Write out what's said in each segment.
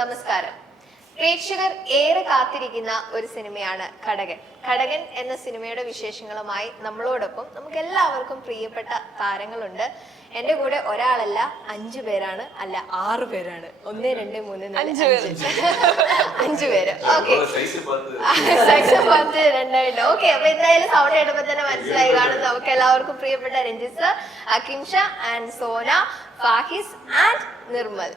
നമസ്കാരം. പ്രേക്ഷകർ ഏറെ കാത്തിരിക്കുന്ന ഒരു സിനിമയാണ് ഘടകൻ. ഘടകൻ എന്ന സിനിമയുടെ വിശേഷങ്ങളുമായി നമ്മളോടൊപ്പം നമുക്ക് എല്ലാവർക്കും പ്രിയപ്പെട്ട താരങ്ങളുണ്ട്. എന്റെ കൂടെ ഒരാളല്ല 5 പേരാണ്, അല്ല 6 പേരാണ്. 1 2 3 4 5 പേര്. ഓക്കെ, രണ്ടായിട്ട്. ഓക്കെ, അപ്പൊ എന്തായാലും സൗണ്ട് കേട്ടപ്പോ തന്നെ മനസ്സിലായി കാണും നമുക്ക് എല്ലാവർക്കും പ്രിയപ്പെട്ട Ranjith sir, Akimsha and Sona, Fahis and Nirmal.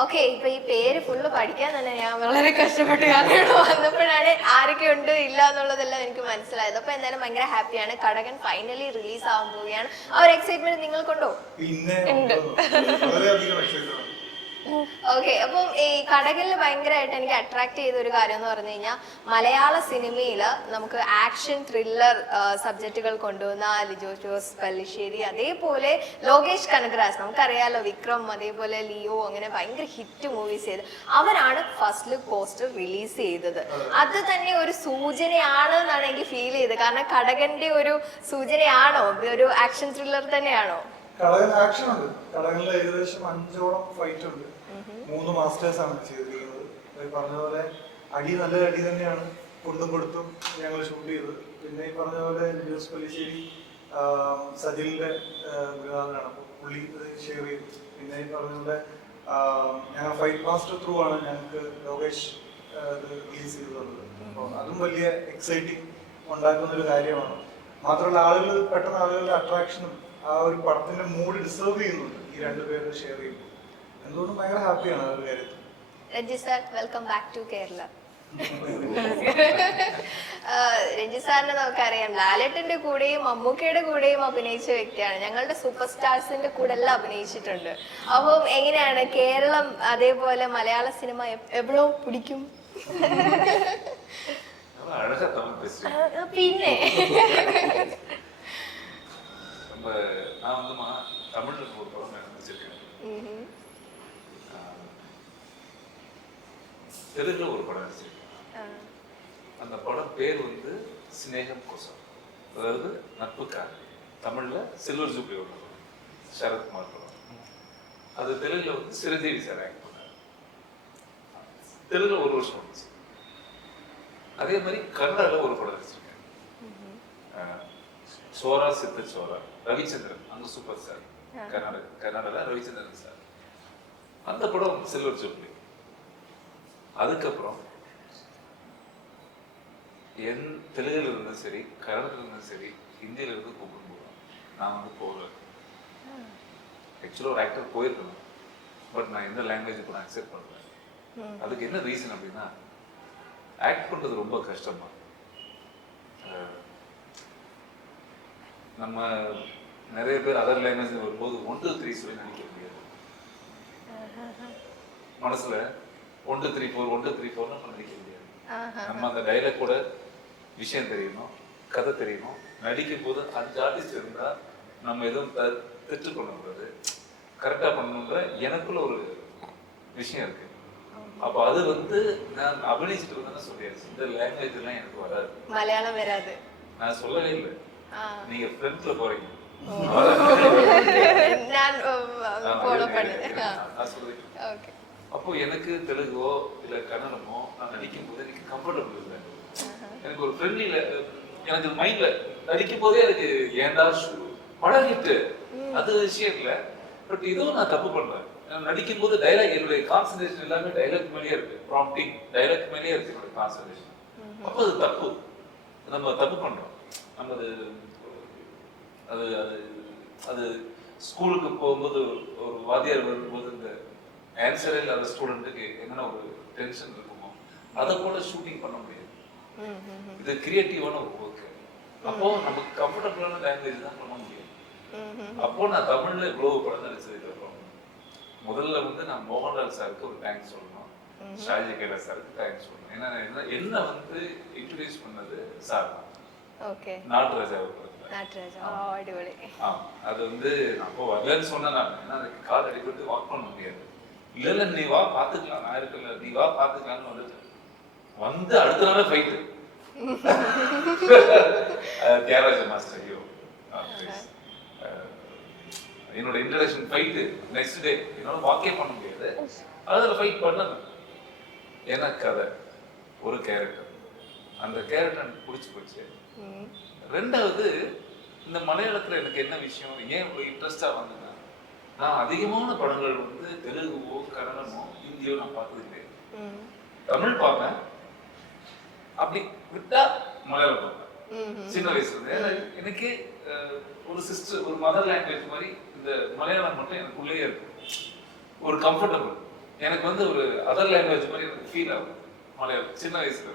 Okay, ഇപ്പൊ ഈ പേര് ഫുള്ള് പഠിക്കാൻ തന്നെ ഞാൻ വളരെ കഷ്ടപ്പെട്ടു. കാരണം ഇവിടെ വന്നപ്പോഴാണ് ആരൊക്കെ ഉണ്ട് ഇല്ല എന്നുള്ളതെല്ലാം എനിക്ക് മനസ്സിലായത്. അപ്പൊ എന്തായാലും ഭയങ്കര ഹാപ്പിയാണ്. ഘടകൻ ഫൈനലി റിലീസ് ആവാൻ പോവുകയാണ്. ആ ഒരു എക്സൈറ്റ്മെന്റ് നിങ്ങൾക്കുണ്ടോ? ഉണ്ട്. ഓക്കെ, അപ്പം ഈ ഘടകനിൽ ഭയങ്കരമായിട്ട് എനിക്ക് അട്രാക്ട് ചെയ്ത ഒരു കാര്യം എന്ന് പറഞ്ഞു കഴിഞ്ഞാൽ, മലയാള സിനിമയിൽ നമുക്ക് ആക്ഷൻ ത്രില്ലർ സബ്ജക്റ്റുകൾ കൊണ്ടുവന്ന ലിജോ ജോസ് പല്ലിശ്ശേരി, അതേപോലെ ലോകേഷ് കനകരാജ്, നമുക്കറിയാലോ വിക്രം, അതേപോലെ ലിയോ, അങ്ങനെ ഭയങ്കര ഹിറ്റ് മൂവീസ് ചെയ്ത് അവരാണ് ഫസ്റ്റ് ലുക്ക് പോസ്റ്റർ റിലീസ് ചെയ്തത്. അത് തന്നെ ഒരു സൂചനയാണ് എന്നാണ് എനിക്ക് ഫീൽ ചെയ്തത്. കാരണം ഘടകന്റെ ഒരു സൂചനയാണോ, ഒരു ആക്ഷൻ ത്രില്ലർ തന്നെയാണോ? ഘടകൻ ആക്ഷൻ ഉണ്ട്. ഘടകനിൽ ഏകദേശം 5ഓളം ഫൈറ്റ് ഉണ്ട്. 3 മാസ്റ്റേഴ്സ് ആണ് ചെയ്തിരിക്കുന്നത്. ഈ പറഞ്ഞ പോലെ അടി നല്ലൊരു അടി തന്നെയാണ്. കൊണ്ടും കൊടുത്തും ഞങ്ങൾ ഷൂട്ട് ചെയ്തത്. പിന്നെ ഈ പറഞ്ഞ പോലെ ലിജോസ് പല്ലിശ്ശേരി സജിലിന്റെ ഗൃഹാനാണ്, പുള്ളി ഷെയർ ചെയ്തു. പിന്നെ ഈ പറഞ്ഞ പോലെ ഞങ്ങൾ ഫൈറ്റ് മാസ്റ്റർ ത്രൂ ആണ് ഞങ്ങൾക്ക് ലോകേഷ് റിലീസ് ചെയ്തു തന്നത്. അപ്പോൾ അതും വലിയ എക്സൈറ്റിംഗ് ഉണ്ടാക്കുന്ന ഒരു കാര്യമാണ്. മാത്രമല്ല പെട്ടെന്ന് ആളുകളുടെ അട്രാക്ഷനും ആ ഒരു പടത്തിന്റെ മൂഡ് ഡിസേർവ് ചെയ്യുന്നുണ്ട് ഈ 2 പേര് ഷെയർ ചെയ്യുമ്പോൾ. എന്തുകൊണ്ടും ഭയങ്കര ഹാപ്പിയാണ് ആ ഒരു കാര്യത്തിൽ. Ranjith sir, welcome back to Kerala. Ranjith സാറിനെ നമുക്കറിയാം, ലാലേട്ടന്റെ കൂടെയും മമ്മൂക്കയുടെ കൂടെയും അഭിനയിച്ച വ്യക്തിയാണ്. ഞങ്ങളുടെ സൂപ്പർ സ്റ്റാർസിന്റെ കൂടെ എല്ലാം അഭിനയിച്ചിട്ടുണ്ട്. അപ്പം എങ്ങനെയാണ് കേരളം, അതേപോലെ മലയാള സിനിമ എவ்வளோ പിടിക്കും? പിന്നെ நான் வந்துமா தமிழ்ல ஒரு படம் நடிச்சிருக்கேன், தெலுங்குல ஒரு படம் நடிச்சிருக்கேன். அந்த படம் பேர் வந்து ஸ்நேகம் கோசம், அதாவது நட்புக்காக. தமிழ்ல சில்வர் ஜூப்ளி ஒரு படம், சரத்குமார் படம். அது தெலுங்குல வந்து சிறுதேவி சார் ஆக்ட் பண்ணார். தெலுங்குல 1 வருஷம் வந்துச்சு. அதே மாதிரி கன்னடால ஒரு படம் நடிச்சிருக்கேன், சோரா சித்த சோரா, ரவிச்சந்திரன், அந்த super star, Karnataka Ravichandran sir. அந்த படம் சில்வர் ஜூப்ளி. அதுக்கப்புறம் என் தெலுங்குல இருந்தும் சரி, கன்னடத்துல இருந்தும் சரி, ஹிந்தியில இருந்து கூப்பிட்டு போவேன். நான் வந்து போகல. ஆக்சுவலாக ஒரு ஆக்டர் போயிருக்கணும், பட் நான் எந்த லாங்குவேஜ் இப்போ நான் அக்செப்ட் பண்ணுறேன். அதுக்கு என்ன ரீசன் அப்படின்னா, ஆக்ட் பண்ணுறது ரொம்ப கஷ்டமா. நம்ம நிறைய பேர் அதர் லாங்குவேஜ் வரும்போது 1 2 3 சொல்லி நினைக்க முடியாது. மனசுல 1 2 3 4 1 2 3 4 நம்ம நினைக்க முடியாது. நம்ம அந்த டைலாக் கூட விஷயம் தெரியணும், கதை தெரியணும். நடிக்கும் போது 5 ஆர்டிஸ்ட் இருந்தா நம்ம எதுவும் திட்டு பண்ணக்கூடாது, கரெக்டா பண்ணணுன்ற எனக்குள்ள ஒரு விஷயம் இருக்கு. அப்போ அது வந்து நான் அபிநயிச்சுட்டு வந்தேன்னு சொல்லியாச்சு. இந்த லாங்குவேஜ் எல்லாம் எனக்கு வராது, மலையாளம் வராது. நான் சொல்லவே இல்லை, நீங்க ஃப்ரெண்ட்ல போறீங்க. அப்போ எனக்கு தெலுங்கோ இல்ல கன்னடமோ நான் நடிக்கும் போது எனக்கு கம்ஃபர்டபுள் இல்லை. எனக்கு ஒரு ஃப்ரெண்ட்லில எனக்கு மைண்ட்ல நடிக்கும் போதே எனக்கு ஏண்டா பழகிட்டு அது விஷயம் இல்லை. பட் இதுவும் நான் தப்பு பண்றேன். நான் நடிக்கும் போது டைலாக், என்னுடைய கான்சன்ட்ரேஷன் எல்லாமே டைலாக் மேலேயே இருக்கு, ப்ராம்ப்டிங் டைலாக் மேலேயே இருக்கு என்னுடைய கான்சன்ட்ரேஷன். அப்போ அது தப்பு, நம்ம தப்பு பண்றோம். நம்ம அது அது அது ஸ்கூலுக்கு போகும்போது ஒரு வாத்தியார் வரும்போது இந்த ஆன்சரே இல்லாத ஸ்டூடெண்ட்டுக்கு என்னென்ன ஒரு டென்ஷன் இருக்குமோ அதை போல ஷூட்டிங் பண்ண முடியாது. இது கிரியேட்டிவான ஒரு ஒர்க். அப்போ நமக்கு கம்ஃபர்டபுளான லாங்குவேஜ் தான் பண்ண முடியும். அப்போ நான் தமிழ்ல இவ்வளவு படம் நடிச்சதுக்கு அப்புறம் முதல்ல வந்து நான் மோகன்லால் சாருக்கு ஒரு தேங்க்ஸ் சொல்லணும், ஷாஜி கேலா சாருக்கு தேங்க்ஸ் சொல்லணும். ஏன்னா என்ன வந்து இன்ட்ரோடியூஸ் பண்ணது சார் தான். ஓகே, நாட்ராஜா அடிப்பொலி. அது வந்து அப்போ வரலன்னு சொன்னேன் நான். ஏன்னா அதுக்கு கால் அடிப்பட்டு வாக் பண்ண முடியாது. இல்ல நீ வா பாத்துக்கலாம், நான் இருக்கல, நீ வா பாத்துக்கலாம்னு வந்து அடுத்த நாளே ஃபைட்டு. தியாகராஜ மாஸ்டர் என்னோட இன்ட்ரடக்ஷன் ஃபைட்டு நெக்ஸ்ட் டே என்னால வாக்கே பண்ண முடியாது. அதில் ஃபைட் பண்ணேன். ஏன்னா கதை ஒரு கேரக்டர், அந்த கேரக்டர் எனக்கு பிடிச்சி போச்சு. ரெண்டாவது இந்த மலையாளத்தில் எனக்கு என்ன விஷயம், ஏன் இவ்வளோ இன்ட்ரெஸ்டாக வந்தேன்னா, நான் அதிகமான படங்கள் வந்து தெலுங்குவோ கன்னடமோ ஹிந்தியோ நான் பார்த்தது கிடையாது. தமிழ் பார்ப்பேன், அப்படி விட்டா மலையாளம் பார்ப்பேன் சின்ன வயசுல. எனக்கு ஒரு சிஸ்டர், ஒரு மதர் லாங்குவேஜ் மாதிரி இந்த மலையாளம் மட்டும் எனக்குள்ளேயே இருக்கும். ஒரு கம்ஃபர்டபுள், எனக்கு வந்து ஒரு அதர் லாங்குவேஜ் மாதிரி எனக்கு ஃபீல் ஆகும் மலையாளம் சின்ன வயசுல.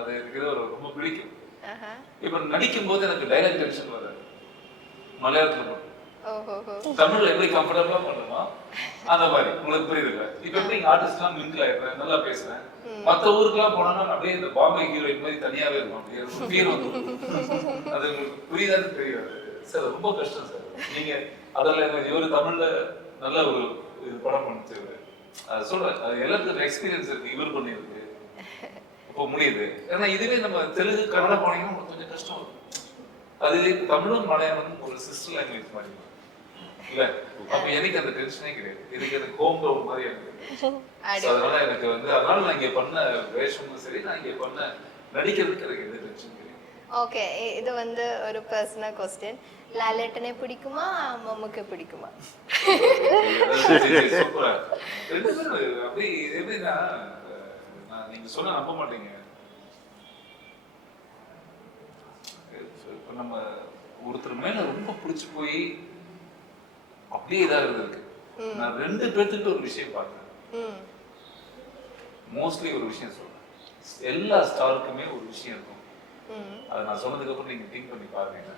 அது எனக்கு ரொம்ப பிடிக்கும். இப்ப நடிக்கும் போது எனக்கு டைலாக் டென்ஷன் வராது மலையாளத்துல மட்டும். தமிழ்ல எப்படி கம்ஃபர்டபுளா பண்ணுமா அந்த மாதிரி உங்களுக்கு புரியுதுல்ல. இப்ப எப்படி ஆர்டிஸ்ட்லாம் மிங்கிள் ஆயிடுறேன், நல்லா பேசுறேன். மத்த ஊருக்குலாம் போனா அப்படியே இந்த பாம்பே ஹீரோயின் மாதிரி தனியாவே இருக்கும். அப்படியே ஃபீல் வந்து அது உங்களுக்கு புரியுதான்னு தெரியாது சார். ரொம்ப கஷ்டம் சார். நீங்க அதில் இவர் தமிழ்ல நல்ல ஒரு படம் பண்ணிச்சு சொல்றேன். அது எல்லாத்துக்கும் எக்ஸ்பீரியன்ஸ் இருக்கு, இவர் பண்ணியிருக்கு, இப்போ முடியுது. ஏன்னா இதுவே நம்ம தெலுங்கு கன்னடம் போனீங்கன்னா கொஞ்சம் கஷ்டம் இருக்கும். அது தமிழும் மலையாளமும் ஒரு சிஸ்டர் லாங்குவேஜ் மாதிரி இல்ல. அப்ப எனக்கு அந்த டென்ஷனே கிடையாது. இதுக்கு எனக்கு ஹோம் கிரவுண்ட் மாதிரி எனக்கு. அதனால எனக்கு வந்து அதனால நான் இங்க பண்ண வேஷமும் சரி, நான் இங்க பண்ண நடிக்கிறதுக்கு எனக்கு எந்த டென்ஷன் கிடையாது. ஓகே, இது வந்து ஒரு பர்சனல் क्वेश्चन. லாலேட்டனை பிடிக்குமா மம்முக்கு பிடிக்குமா? சூப்பரா ரெண்டு பேரும் அப்படி எப்படின்னா, நான் நீங்க சொன்னா நம்ப மாட்டீங்க. நம்ம ஒருத்தர் மேல ரொம்ப பிடிச்சு போய் அப்படியே இதா இருந்திருக்கு. நான் ரெண்டு பேர்த்துக்கிட்ட ஒரு விஷயம் பார்த்தேன். மோஸ்ட்லி ஒரு விஷயம் சொல்றேன், எல்லா ஸ்டாருக்குமே ஒரு விஷயம் இருக்கும். அதை நான் சொன்னதுக்கு அப்புறம் நீங்க திங்க் பண்ணி பாருங்க.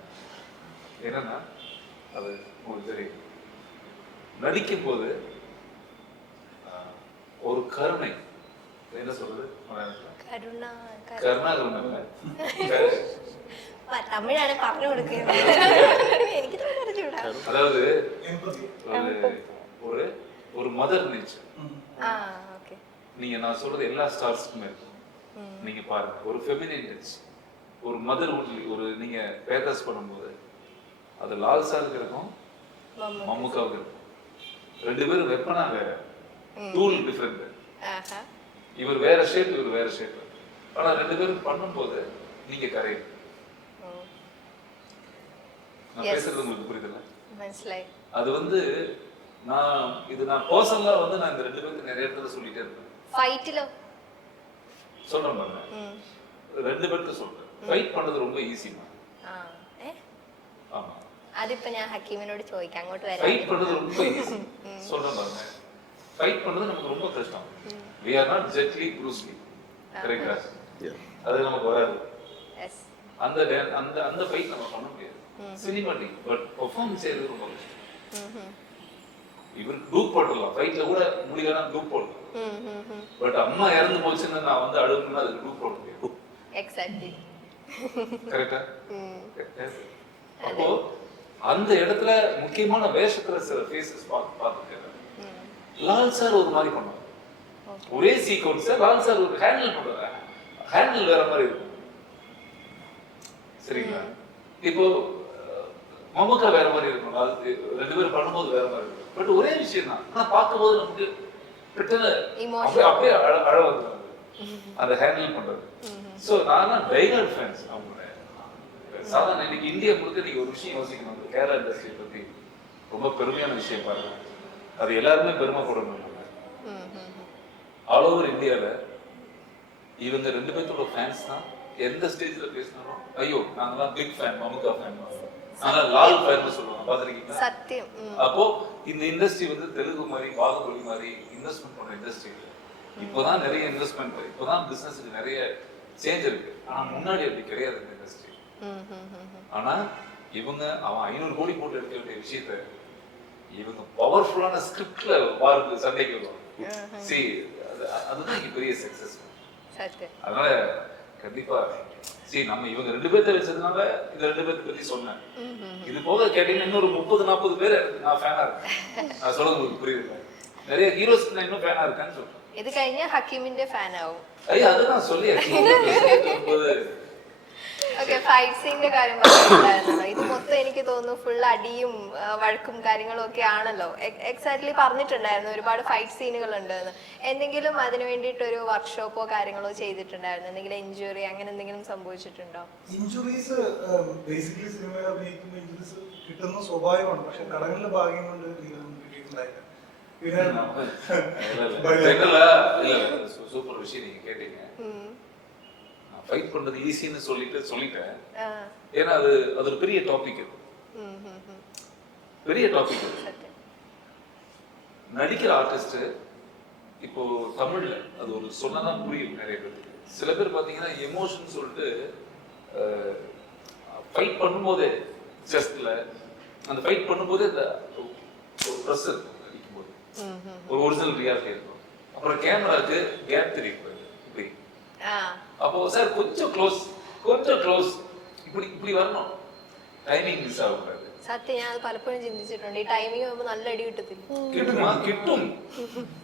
என்னன்னா அது உங்களுக்கு தெரியும், நடிக்கும் போது ஒரு கருணை, என்ன சொல்றது கருணா, கருணா கருணை தமிழான പറഞ്ഞു കൊടുക്കുക. എനിക്ക് தெரிஞ்சுடா. அதாவது ஒரு ஒரு மதர் நேச்சர். ஓகே, நீங்க நான் சொல்றது எல்லா ஸ்டார்ஸ்க்குமே இருக்கும். நீங்க பாருங்க, ஒரு ஃபெமினின் டச், ஒரு மதர் ஒன்லி. ஒரு நீங்க பேக்கஸ் பண்ணும்போது அது லால் சாருக்கு இருக்கும், மம்முக்காவுக்கு இருக்கும். ரெண்டு பேரும் வெப்பனா வேற, டூல் டிஃபரெண்ட். இவர் வேற ஷேப், இவர் வேற ஷேப். ஆனா ரெண்டு பேரும் பண்ணும்போது நீங்க கரையும். நான் பேசுறது உங்களுக்கு புரியுதுல்ல? മനസ്സിലായി. அது வந்து நான் பர்சனலா வந்து நான் இந்த ரெண்டு பேருக்கு நிறைய இடத்துல சொல்லிட்டே இருப்பேன். ஃபைட்ல சொல்றேன் பாருங்க, ரெண்டு பேருக்கு சொல்றேன். ஃபைட் பண்றது ரொம்ப ஈஸிமா. ஆமா, അതിപ്പോ ഞാൻ ഹക്കീമിനോട് ചോദിക്കാം, അങ്ങോട്ട് വരാം. ஃபைட் பண்றது ரொம்ப ஈஸி. சொல்றேன் பாருங்க, ஃபைட் பண்றது நமக்கு ரொம்ப கஷ்டம். we are not Jet Li, Bruce Lee, கரெக்ட்டா? அது நமக்கு வராது. எஸ், அந்த அந்த ஃபைட் நம்ம பண்ண முடியாது சினிமாட்டிக். பட் பெர்ஃபார்மன்ஸ் செய்யறது ரொம்ப கஷ்டம். இவர் குரூப் போடலாம், ஃபைட்ல கூட முடியலனா குரூப் போடலாம். பட் அம்மா இறந்து போச்சுன்னா நான் வந்து அழுகுனா அது குரூப் போட முடியாது. எக்ஸாக்ட்லி, கரெக்ட்டா? அப்போ அந்த இடத்துல முக்கியமான வேஷத்துல சில ஃபேஸஸ் பார்த்துட்டேன். லால் சார் ஒரு மாதிரி பண்ணுவாங்க, ஒரே சீக்வன்ஸ் லால் சார் ஒரு ஹேண்டில் பண்ணுவாங்க, ஹேண்டில் வேற மாதிரி இருக்கும். சரிங்களா? இப்போ மம்முக்கா வேற மாதிரி இருக்கும், ரெண்டு பேரும் பண்ணும்போது வேற மாதிரி இருக்கும். பட் ஒரே விஷயம் தான், ஆனா பார்க்கும்போது நமக்கு அப்படியே அழ வந்துடும் அந்த ஹேண்டில் பண்றது. ஸோ நான் டைகர் ஃபேன்ஸ் அவங்களோட. சாதாரண இன்னைக்கு இந்தியா முழுக்க நீங்க ஒரு விஷயம் யோசிக்கணும், அந்த கேரளா இண்டஸ்ட்ரி பத்தி ரொம்ப பெருமையான விஷயம் பாருங்க. அது எல்லாருமே பெருமைப்படணும். ஆல் ஓவர் இந்தியால இவங்க ரெண்டு பேர்த்தோட ஃபேன்ஸ் தான் எந்த ஸ்டேஜ்ல பேசினாலும் ஐயோ நாங்கெல்லாம் பிக் ஃபேன், மம்முக்கா ஃபேன், ஆனா லால் ஃபேன் சொல்லுவாங்க, பாத்திருக்கீங்களா? சத்தியம். அப்போ இந்த இண்டஸ்ட்ரி வந்து தெலுங்கு மாதிரி, பாகுபலி மாதிரி இன்வெஸ்ட்மெண்ட் பண்ற இண்டஸ்ட்ரி. இப்போதான் நிறைய இன்வெஸ்ட்மெண்ட், இப்போதான் பிசினஸ்க்கு நிறைய சேஞ்ச் இருக்கு. ஆனா முன்னாடி அப்படி கிடையாது இந்த இண்டஸ்ட்ரி. ஆனா இவங்க அவன் 500 கோடி போட்டு எடுக்க வேண்டிய விஷயத்த இவங்க பவர்ஃபுல்லான ஸ்கிரிப்ட்ல வாருக்கு சண்டைக்கு வருவாங்க. சரி, அதுதான் இங்க பெரிய சக்சஸ். அதனால கண்டிப்பா சரி, நம்ம இவங்க ரெண்டு பேர்த்த வச்சதுனால இந்த ரெண்டு பேர்த்த பத்தி சொன்னேன். இது போக கேட்டீங்கன்னா இன்னொரு 30-40 பேர் நான் ஃபேனா இருக்கேன். நான் சொல்றது உங்களுக்கு புரியுது. நிறைய ஹீரோஸ் நான் இன்னும் ஃபேனா இருக்கேன்னு சொல்றேன். இது കഴിഞ്ഞ ഹക്കീമിന്റെ ഫാൻ ആവും. ஐயா அதுதான் சொல்லி ഓക്കെ, ഫൈറ്റ് സീനിന്റെ കാര്യം പറഞ്ഞിട്ടുണ്ടായിരുന്നല്ലോ. ഇത് മൊത്തം എനിക്ക് തോന്നുന്നു ഫുൾ അടിയും വഴക്കും കാര്യങ്ങളും ഒക്കെ ആണല്ലോ. എക്സാക്ട്ലി പറഞ്ഞിട്ടുണ്ടായിരുന്നു ഒരുപാട് ഫൈറ്റ് സീനുകൾ ഉണ്ടെന്ന്. എന്തെങ്കിലും അതിന് വേണ്ടിയിട്ട് ഒരു വർക്ക്ഷോപ്പോ കാര്യങ്ങളോ ചെയ്തിട്ടുണ്ടായിരുന്നു? എന്തെങ്കിലും ഇഞ്ചുറി അങ്ങനെ എന്തെങ്കിലും സംഭവിച്ചിട്ടുണ്ടോ? ഇഞ്ചുറീസ് ബേസിക്കലി സിനിമയിൽ അഭിനയിക്കുന്ന ഇഞ്ചുറീസ് കിട്ടുന്ന സ്വാഭാവികമാണ്. പക്ഷെ കടകളുടെ ഭാഗ്യം കൊണ്ട് കിട്ടിയിട്ടുണ്ടായില്ല. പിന്നെ சூப்பர் விஷயம் நீங்க கேட்டீங்க. நான் ஃபைட் பண்றது ஈஸின்னு சொல்லிட்டேன். ஏன்னா அது ஒரு பெரிய டாபிக். பெரிய டாபிக். நடிக்கிற ஆர்டிஸ்ட் இப்போ தமிழ்ல அது ஒரு சொன்னதான் புரியும் நிறைய பேருக்கு. சில பேர் பாத்தீங்கன்னா எமோஷன் சொல்லிட்டு ஃபைட் பண்ணும்போதே செஸ்ட்ல அந்த ஃபைட் பண்ணும்போதே அந்த ஒரு ப்ரெஷர் அடிக்கும்போது ஒரு ஒரிஜினல் ரியாலிட்டி இருக்கும். அப்புறம் கேமராக்கு கேப் தெரியும் இப்படி. அப்போ சார் கொஞ்சம் க்ளோஸ் இப்படி வரணும். டைமிங் மிஸ் ஆகக்கூடாது. സത്യം, ഞാൻ അത് പലപ്പോഴും ചിന്തിച്ചിട്ടുണ്ട്. ഈ ടൈമിംഗ് ആകുമ്പോൾ നല്ല അടി കിട്ടത്തില്ല. കിട്ടും.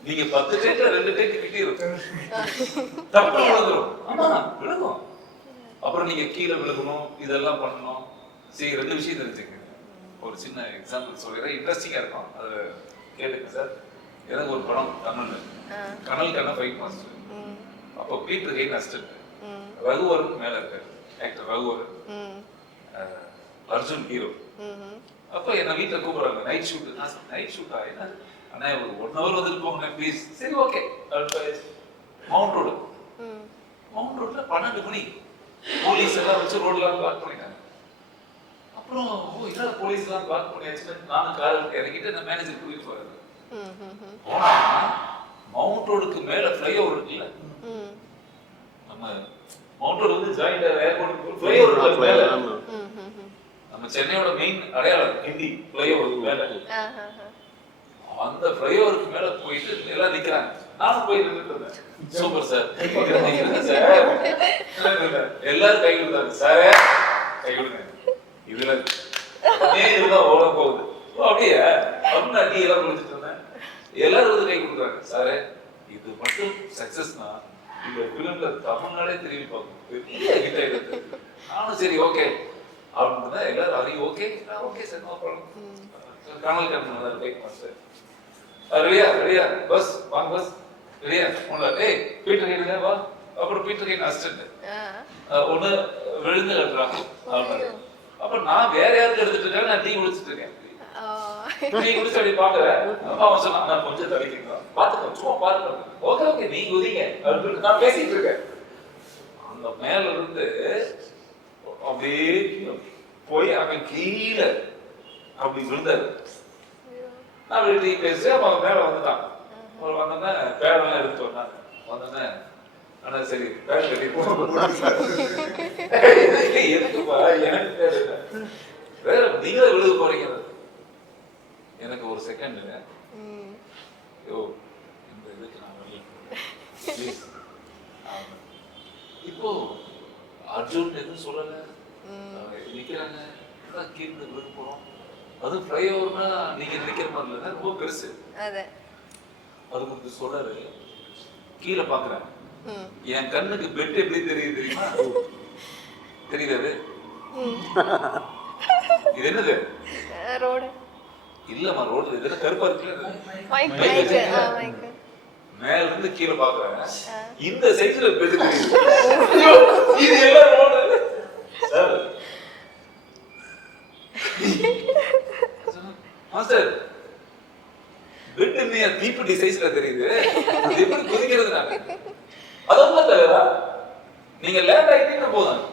நீங்க 10 டேக்ல 2 டேக் கிட்டிரும். தப்பு விழுந்துரும். ஆமா விழுகும். அப்புறம் நீங்க கீழே விழுகணும், இதெல்லாம் பண்ணணும். சரி, 2 விஷயம் தெரிஞ்சுக்கங்க. ஒரு சின்ன எக்ஸாம்பிள் சொல்றேன், இன்ட்ரெஸ்டிங்கா இருக்கும். அது கேளுங்க சார். எனக்கு ஒரு படம் தமிழ்ல கனல் ஃபைட் மாஸ்டர். அப்போ பீட்டர் கெயின் அசிஸ்டன்ட், ரகுவரன் மேல இருக்காரு ஆக்டர் ரகுவரன், அர்ஜுன் ஹீரோ. அப்போ என்ன வீட்டுல கூப்பிடுறாங்க நைட் ஷூட். நைட் ஷூட்டா? என்ன அண்ணா ஒரு 1 hour வந்துட்டு போங்க ப்ளீஸ். சரி ஓகே. மவுண்ட் ரோட்ல 12 மணி போலீஸ் எல்லாம் வச்சு ரோட்லாம் பிளாக் பண்ணிட்டாங்க. அப்புறம் என்ன போலீஸ் எல்லாம் பிளாக் பண்ணியாச்சு. நானும் கார் இறங்கிட்டு அந்த மேனேஜர் கூட்டிட்டு போறாரு. மவுண்ட் ரோடுக்கு மேல ஃப்ளைஓவர் இருக்குல்ல, நம்ம மவுண்ட் ரோடு வந்து ஜாயிண்ட் ஏர்போர்ட் ஃப்ளைஓவர் மேல, நம்ம சென்னையோட மெயின் அடையாளம் கிண்டி ஃப்ளைஓவர் மேல, அந்த ஃப்ளைஓவருக்கு மேல போயிட்டு எல்லாம் நிக்கிறாங்க. நானும் போய் நின்னுட்டு இருந்தேன். சூப்பர் சார், எல்லாரும் கை கொடுத்தாங்க. சார் கை கொடுங்க, இதுல இதுதான் ஓட போகுது. அப்படியே அப்படின்னு அடி எல்லாம் குளிச்சுட்டு இருந்தேன். எல்லாரும் வந்து கை கொடுக்குறாங்க. சாரே இது மட்டும் சக்சஸ்னா இந்த பிலிம்ல தமிழ்நாடே திரும்பி பார்க்கும். நானும் சரி ஓகே அப்படின்னு எல்லாரும் அறி okay okay sir, no problem. Kanal Kannan fight master ரெடியா பஸ் வாங்க பஸ் ரெடியா உள்ள ஏய் பீட்டர் கெயின் வா. அப்புறம் பீட்டர் கெயின் அசிஸ்டன்ட் ஒன்னு விழுந்து கட்டுறாங்க. அப்புறம் நான் வேற யாருக்கு எடுத்துட்டு இருக்கேன், நான் டீ குடிச்சிட்டு இருக்கேன். நீ குடிச்சு அப்படி பாக்குறேன். அவன் சொன்னான் நான் கொஞ்சம் தவிக்கிறேன், பாத்துக்கோ சும்மா பாருங்க. ஓகே ஓகே நீங்க குதிங்க அப்படின்னு நான் பேசிட்டு இருக்கேன். அந்த மேல இருந்து அப்படியே போய் அவன் கீழே அப்படி விழுந்தாரு. நான் டீ பேசி அவன் மேல வந்துட்டான். வந்தோடனே பேடெல்லாம் எடுத்து வந்தாங்க. வந்தோடனே ஆனா சரி பேட் கட்டி எதுக்குப்பா எனக்கு தெரியல, வேற நீங்க விழுக போறீங்க. எனக்கு ஒரு செகண்ட் யோ இந்த இதுக்கு நான் வரல. இப்போ அர்ஜுன் எதுவும் சொல்லல, நிக்கிறாங்க. கீழே விழுக போறோம். அது ஃப்ளைஓவர்னா நீங்க நிக்கிற மாதிரி இல்லை, ரொம்ப பெருசு. அது கொஞ்சம் சொல்றாரு. கீழே பாக்குறேன், என் கண்ணுக்கு பெட் எப்படி தெரியுது தெரியுமா? தெரியுது இது என்னது? ரோடு இல்லம்மா, ரோடு இதுல கருப்பா இருக்குல்ல, மேல இருந்து கீழே பாக்குறேன். இந்த சைஸ்ல பெட் தெரியுது. இது எல்லாம் ரோடு சார். மாஸ்டர் பெட் என்ன தீப்பெட்டி சைஸ்ல தெரியுது, இது எப்படி குதிக்கிறது? நாங்க அதெல்லாம் தவிர நீங்க லேண்ட் ஆகிட்டீங்க போதும்.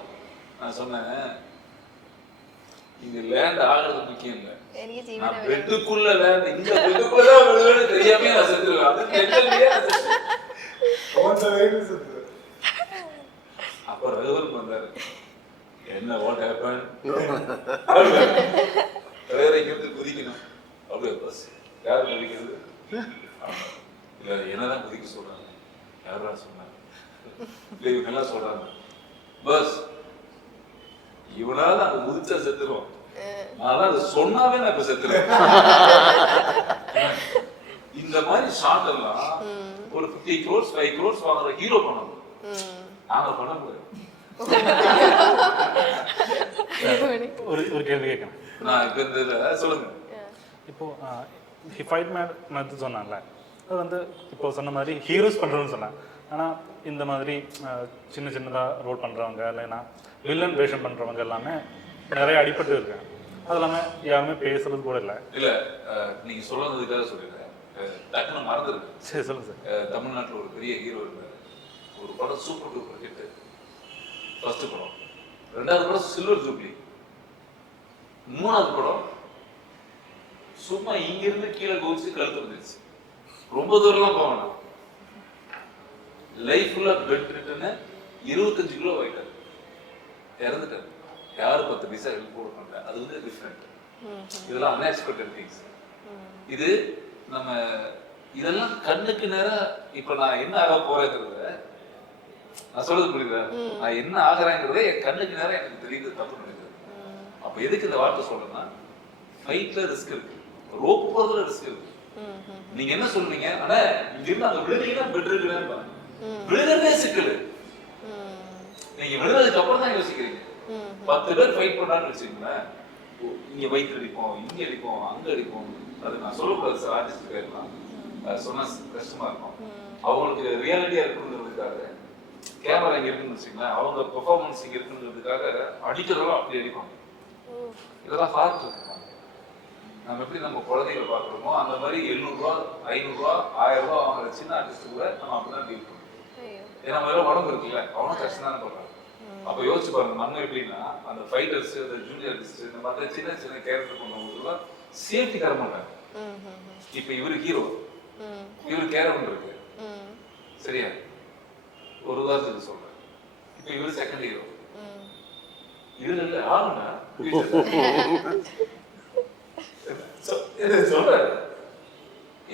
நான் சொன்னேன் இங்க லேண்ட் ஆகுறது முக்கியம் இல்ல, நான் பெட்டுக்குள்ள லேண்ட், இந்த பெட்டுக்குள்ள விழுவேன்னு தெரியாம நான் செத்துருவேன். அது நெட்டலையே அப்ப ரகுவரன் வந்தாரு. என்ன வாட் ஹேப்பன்? வேற எங்கிருந்து குதிக்கணும் அப்படியே பஸ் யார் குதிக்கிறது? இல்ல என்னதான் குதிக்க சொல்றாங்க, யாரா சொன்னாங்க? இவங்க எல்லாம் சொல்றாங்க பஸ் இவனால அங்க குதிச்சா செத்துருவோம். நான் அது சொன்னாவே நான் இப்ப செத்துருவேன். இந்த மாதிரி ஷாட் எல்லாம் ஒரு 50 crores 5 crores வாங்குற ஹீரோ பண்ணணும். நாங்க பண்ண முடியாது. ஒரு கேள்வி கேட்கணும். நான் இப்போ இந்த இதில் சொல்லுங்க. இப்போ ஃபைட் மேட் சொன்னான்ல, அது வந்து இப்போ சொன்ன மாதிரி ஹீரோஸ் பண்ணுறோன்னு சொன்னேன். ஆனால் இந்த மாதிரி சின்ன சின்னதாக ரோல் பண்ணுறவங்க இல்லைன்னா வில்லன் வேஷம் பண்ணுறவங்க எல்லாமே நிறைய அடிபட்டு இருக்காங்க. அது இல்லாமல் யாருமே பேசுறது கூட இல்லை. இல்லை நீங்கள் சொல்லுறதுக்காக சொல்லிடுறேன், டக்குன்னு மறந்துருக்கு. சரி சொல்லுங்கள் சார். தமிழ்நாட்டில் ஒரு பெரிய ஹீரோ இருந்தார். ஒரு படம் சூப்பர் டூப்பர் ஹிட். ஃபர்ஸ்ட் படம். ரெண்டாவது படம் சில்வர் ஜூப்ளி. மூணாவது படம் சும்மா இங்கிருந்து கீழே குதிச்சு கழுத்து வந்துருச்சு. ரொம்ப தூரம்லாம் போவாங்க. லைஃப் ஃபுல்லா பெட் ரிட்டர்னு 25 கிலோ ஆயிட்டார். இறந்துட்டார். யாரு 10 பைசா ஹெல்ப் போட மாட்டாங்க. அது வந்து டிஃப்ரெண்ட். இதெல்லாம் அன்எக்ஸ்பெக்டட் திங்ஸ். இது நம்ம இதெல்லாம் கண்ணுக்கு நேரா இப்ப நான் என்ன ஆக போறேங்கிறத நான் சொல்றது புரியுதா? நான் என்ன ஆகிறேங்கிறத என் கண்ணுக்கு நேரம் எனக்கு தெரியுது. தப்பு நினைக்கிறது. அப்ப எதுக்கு இந்த வார்த்தை சொல்றேன்னா, ஃபைட்ல ரிஸ்க் இருக்கு, ரோப் போறதுல ரிஸ்க் இருக்கு. நீங்க என்ன சொல்றீங்க? ஆனா இங்க இருந்து அங்க விழுந்தீங்கன்னா பெட் இருக்குன்னு விழுகிறதே சிக்கல். நீங்க விழுந்ததுக்கு அப்புறம் தான் யோசிக்கிறீங்க. 10 பேர் ஃபைட் பண்றான்னு வச்சுக்கோங்களேன், இங்க வயிற்று அடிப்போம், இங்க அடிப்போம், அங்க அடிப்போம். அது நான் சொல்லக்கூடாது சார், ஆர்டிஸ்ட் பேர்லாம் சொன்னா கஷ்டமா இருக்கும். அவங்களுக்கு ரியாலிட்டியா இருக்கணுங்கிறதுக்காக கேமரா இங்க இருக்குன்னு வச்சுக்கோங்களேன், அவங்க பெர்ஃபார்மன்ஸ் இங்க இருக்குங்கிறதுக்காக அடிக்கிறதெல்லாம் அப்படி அடிப்பாங்க. இதெல்லாம் ஹார்ட் இருக்கு. நம்ம எப்படி நம்ம குழந்தைகளை பார்க்குறோமோ அந்த மாதிரி 700 ரூபா 500 ரூபா 1000 ரூபா வாங்குற சின்ன ஆர்டிஸ்ட் கூட நம்ம அப்படிதான் டீல் பண்ணுவோம். ஏன்னா நம்ம உடம்பு இருக்குல்ல, அவனும் கஷ்டம் தான் பண்றாங்க. அப்ப யோசிச்சு பாருங்க, நம்ம எப்படின்னா அந்த ஃபைட்டர்ஸ், அந்த ஜூனியர் ஆர்டிஸ்ட், இந்த மாதிரி சின்ன சின்ன கேரக்டர் பண்ணவங்க சேஃப்டி தர மாட்டாங்க. இப்ப இவரு ஹீரோ, இவரு கேரவன் இருக்கு, சரியா? ஒரு உதாரணத்துக்கு சொல்றேன். இப்ப இவரு செகண்ட் ஹீரோ, இவரு இல்ல ஆளுங்க சொல்றாரு.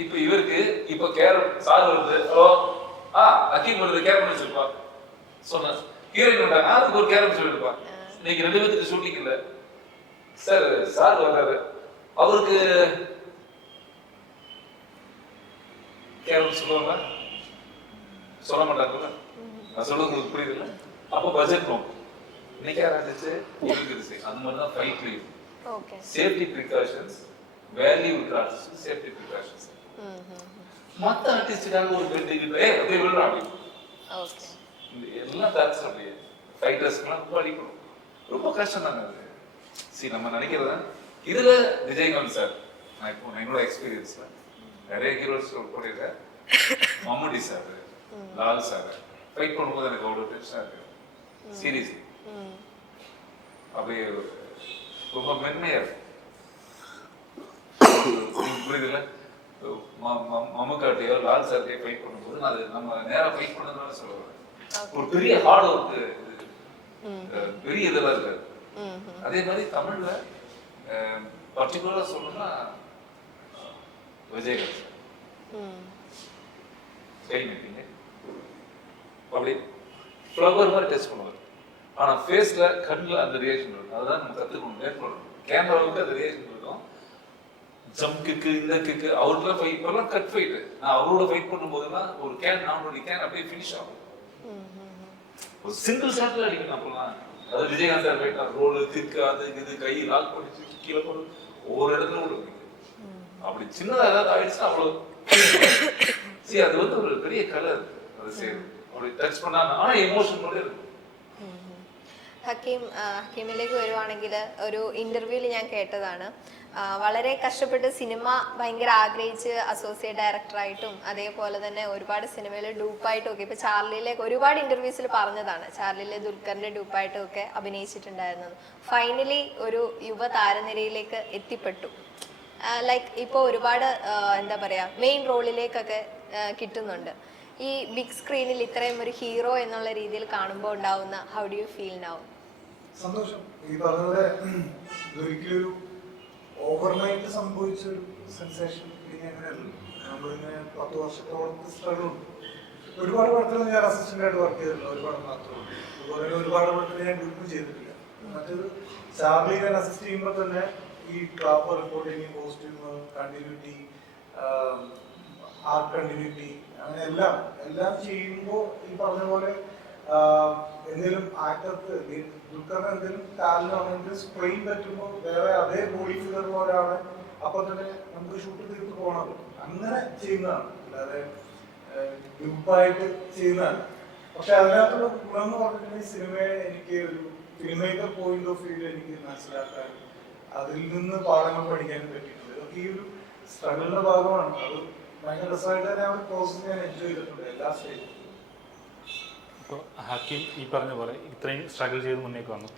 இப்ப இவருக்கு இப்ப கேரட் சார் வருது, ஹலோ அக்கீம் வருது, கேரட் வச்சிருப்பா சொன்ன ஹீரோயின் வந்தாங்க, அதுக்கு ஒரு கேரட் சொல்லிருப்பா. இன்னைக்கு 2 பேருக்கு ஷூட்டிங் இல்ல சார், சார் வர்றாரு, அவருக்கு கேரட் சொல்லுவாங்க, சொல்ல மாட்டாங்கல்ல. நான் சொல்றது உங்களுக்கு புரியுது இல்ல? அப்ப பட்ஜெட் ரொம்ப இன்னைக்கு ஆரம்பிச்சு இருக்குது. அந்த மாதிரி தான் ஃபைட்லயும் safety precautions, value cross, safety precautions. மத்த ஆர்டிஸ்டுக்காக ஒரு பெட் கிட்ட அப்படியே விழுறா அப்படி. ஓகே, எல்லாம் டான்ஸ் அப்படியே ஃபைட்டர்ஸ்க்குலாம் ரொம்ப அடிக்கணும். ரொம்ப கஷ்டம் தாங்க அது. சரி, நம்ம நினைக்கிறத இதுல விஜயகாந்த் சார், நான் இப்போ என்னோட எக்ஸ்பீரியன்ஸ்ல நிறைய ஹீரோஸ் பண்ணியிருக்கேன். மம்முட்டி சார், லால் சார் ஃபைட் பண்ணும்போது எனக்கு அவ்வளோ டென்ஷனாக இருக்கு. சீரியஸ்லி அப்படியே ரொம்ப மென்மையா இருக்கு. புரியுதுல்ல? மம்முக்காட்டையோ லால் சார்ட்டையோ ஃபைட் பண்ணும்போது அது நம்ம நேரம் ஃபைட் பண்ணதுனால சொல்லுவேன். ஒரு பெரிய ஹார்ட் ஒர்க்கு, பெரிய இதெல்லாம் இருக்காது. அதே மாதிரி தமிழ்ல பர்டிகுலரா சொல்லணும்னா விஜயகாந்த் கை நிற்பீங்க அப்படி ஃப்ளவர் மாதிரி டெஸ்ட் பண்ணுவார். ஆனா ஃபேஸ்ல கண்ணில் அந்த ரியாக்ஷன் இருக்கும். அதுதான் நம்ம கற்றுக்கணும், மேற்கொள்ளணும். கேமராவுக்கு அந்த ரியாக்ஷன் இருக்கும். ஜம்ப் கிக்கு, இந்த கிக்கு, அவருக்குலாம் ஃபைட் பண்ணலாம், கட் ஃபைட்டு. நான் அவரோட ஃபைட் பண்ணும்போதுலாம் ஒரு கேன், நானோட கேன் அப்படியே ஃபினிஷ் ஆகும். ஒரு சிங்கிள் ஷாட்ல அடிக்கணும். அப்பெல்லாம் அதாவது விஜயகாந்த் சார் ஃபைட்டா ரோடு கிக்கு, அது இது கை லாக் பண்ணி தூக்கி கீழே போடு, ஒவ்வொரு இடத்துல விடுவீங்க. அப்படி சின்னதா ஏதாவது ஆயிடுச்சுன்னா அவ்வளவு. சரி, அது வந்து ஒரு பெரிய கலர். அது சரி அப்படி ടച്ച് பண்ணാൻ ആ ഇമോഷൻ പോലെ இருக்கும். ഹക്കീമിലേക്ക് വരുവാണെങ്കിൽ ഒരു ഇന്റർവ്യൂവിൽ ഞാൻ കേട്ടതാണ്, വളരെ കഷ്ടപ്പെട്ട് സിനിമ ഭയങ്കര ആഗ്രഹിച്ച് അസോസിയേറ്റ് ഡയറക്ടറായിട്ടും അതേപോലെ തന്നെ ഒരുപാട് സിനിമയിൽ ഡൂപ്പായിട്ടും ഒക്കെ, ഇപ്പൊ ചാർലിയിലേക്ക് ഒരുപാട് ഇന്റർവ്യൂസിൽ പറഞ്ഞതാണ്, ചാർലിയിലെ ദുൽഖറിന്റെ ഡൂപ്പായിട്ടും ഒക്കെ അഭിനയിച്ചിട്ടുണ്ടായിരുന്നത്. ഫൈനലി ഒരു യുവ താരനിരയിലേക്ക് എത്തിപ്പെട്ടു. ലൈക്ക് ഇപ്പോൾ ഒരുപാട് എന്താ പറയാ മെയിൻ റോളിലേക്കൊക്കെ കിട്ടുന്നുണ്ട്. ഈ ബിഗ് സ്ക്രീനിൽ ഇത്രയും ഒരു ഹീറോ എന്നുള്ള രീതിയിൽ കാണുമ്പോൾ ഉണ്ടാവുന്ന how do you feel now? സന്തോഷം. ഈ പറഞ്ഞ ഒരിക്കലൊരു ഓവർനൈറ്റ് സംഭവിച്ച ഒരു സെൻസേഷൻ ഇനി അങ്ങനെയല്ല. നമ്മളിങ്ങനെ 10 വർഷത്തോളം സ്ട്രഗിൾ ഉണ്ട്. ഒരുപാട് പടത്തിൽ ഞാൻ അസിസ്റ്റന്റ് ആയിട്ട് വർക്ക് ചെയ്തിട്ടുണ്ട്, ഒരുപാട് മാത്രമേ. അതുപോലെ തന്നെ ഒരുപാട് പടത്തിൽ ഞാൻ ഗ്രൂപ്പും ചെയ്തിട്ടില്ല. മറ്റൊരു ചാർലി ഞാൻ അസിസ്റ്റ് ചെയ്യുമ്പോൾ തന്നെ ഈ clap reporting, costume, continuity, art continuity, അങ്ങനെ എല്ലാം ചെയ്യുമ്പോൾ ഈ പറഞ്ഞ പോലെ എന്തെങ്കിലും ആക്ടർക്ക് ദുൽഖറിന് എന്തെങ്കിലും ടാലന്റ് സ്പ്രെയിൻ പറ്റുമ്പോൾ വേറെ അതേ ബോഡി ഫിഗറുള്ള ഒരാളെ അപ്പൊ തന്നെ നമുക്ക് ഷൂട്ട് തീർത്ത് പോകണം. അങ്ങനെ ചെയ്യുന്നതാണ്, അല്ലാതെ ഗ്രൂപ്പായിട്ട് ചെയ്യുന്നതാണ്. പക്ഷെ അതിനകത്തുള്ള ഗുണം എന്ന് പറഞ്ഞിട്ടുണ്ടെങ്കിൽ സിനിമയെ എനിക്ക് ഒരു ഫിലിം മേക്കർ പോയിന്റ് ഓഫ് വ്യൂവിൽ എനിക്ക് മനസ്സിലാക്കാൻ, അതിൽ നിന്ന് പാഠങ്ങൾ പഠിക്കാനും പറ്റിയിട്ടുണ്ട്. ഇതൊക്കെ ഈ ഒരു സ്ട്രഗിളിന്റെ ഭാഗമാണ്. അത് ഭയങ്കര രസമായിട്ട് തന്നെ ആ ഒരു പ്രോസസ് ഞാൻ എൻജോയ് ചെയ്തിട്ടുണ്ട് എല്ലാ സ്റ്റേജിലും. ഇപ്പോൾ ഹക്കീം ഈ പറഞ്ഞ പോലെ ഇത്രയും സ്ട്രഗിൾ ചെയ്ത് മുന്നേക്ക് വന്നു.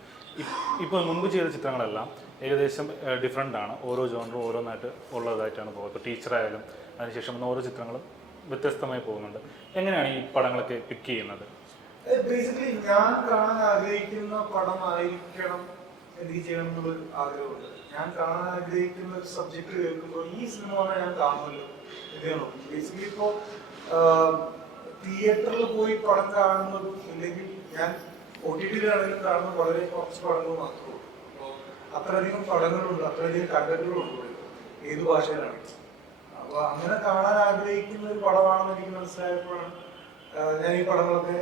ഇപ്പോൾ മുമ്പ് ചെയ്ത ചിത്രങ്ങളെല്ലാം ഏകദേശം ഡിഫറെൻ്റ് ആണ്. ഓരോ ജോണറും ഓരോന്നായിട്ട് ഉള്ളതായിട്ടാണ് പോകുന്നത്. ഇപ്പോൾ ടീച്ചറായാലും അതിനുശേഷം വന്ന ഓരോ ചിത്രങ്ങളും വ്യത്യസ്തമായി പോകുന്നുണ്ട്. എങ്ങനെയാണ് ഈ പടങ്ങളൊക്കെ പിക്ക് ചെയ്യുന്നത്? ബേസിക്കലി ഞാൻ കാണാൻ ആഗ്രഹിക്കുന്ന പടമായിരിക്കണം എനിക്ക് ചെയ്യണം എന്നുള്ളൊരു ആഗ്രഹമുണ്ട്. ഞാൻ കാണാൻ ആഗ്രഹിക്കുന്ന ഒരു സബ്ജക്ട് കേൾക്കുമ്പോൾ ഈ സിനിമ ഞാൻ കാണുമല്ലോ ഇതാണ്. ബേസിക്കലി ഇപ്പോൾ തിയേറ്ററിൽ പോയി പടം കാണുന്നതും ഇല്ലെങ്കിൽ ഞാൻ OTT-യിലാണെങ്കിലും കാണുന്ന വളരെ കുറച്ച് പടങ്ങൾ മാത്രമേ ഉള്ളൂ. അപ്പോൾ അത്രയധികം പടങ്ങളുണ്ട്, അത്രയധികം കണ്ടന്റുകളുണ്ട് ഏത് ഭാഷയിലാണെങ്കിൽ. അപ്പോൾ അങ്ങനെ കാണാൻ ആഗ്രഹിക്കുന്ന ഒരു പടമാണെന്ന് എനിക്ക് മനസ്സിലായപ്പോഴാണ് ഞാൻ ഈ പടങ്ങളൊക്കെ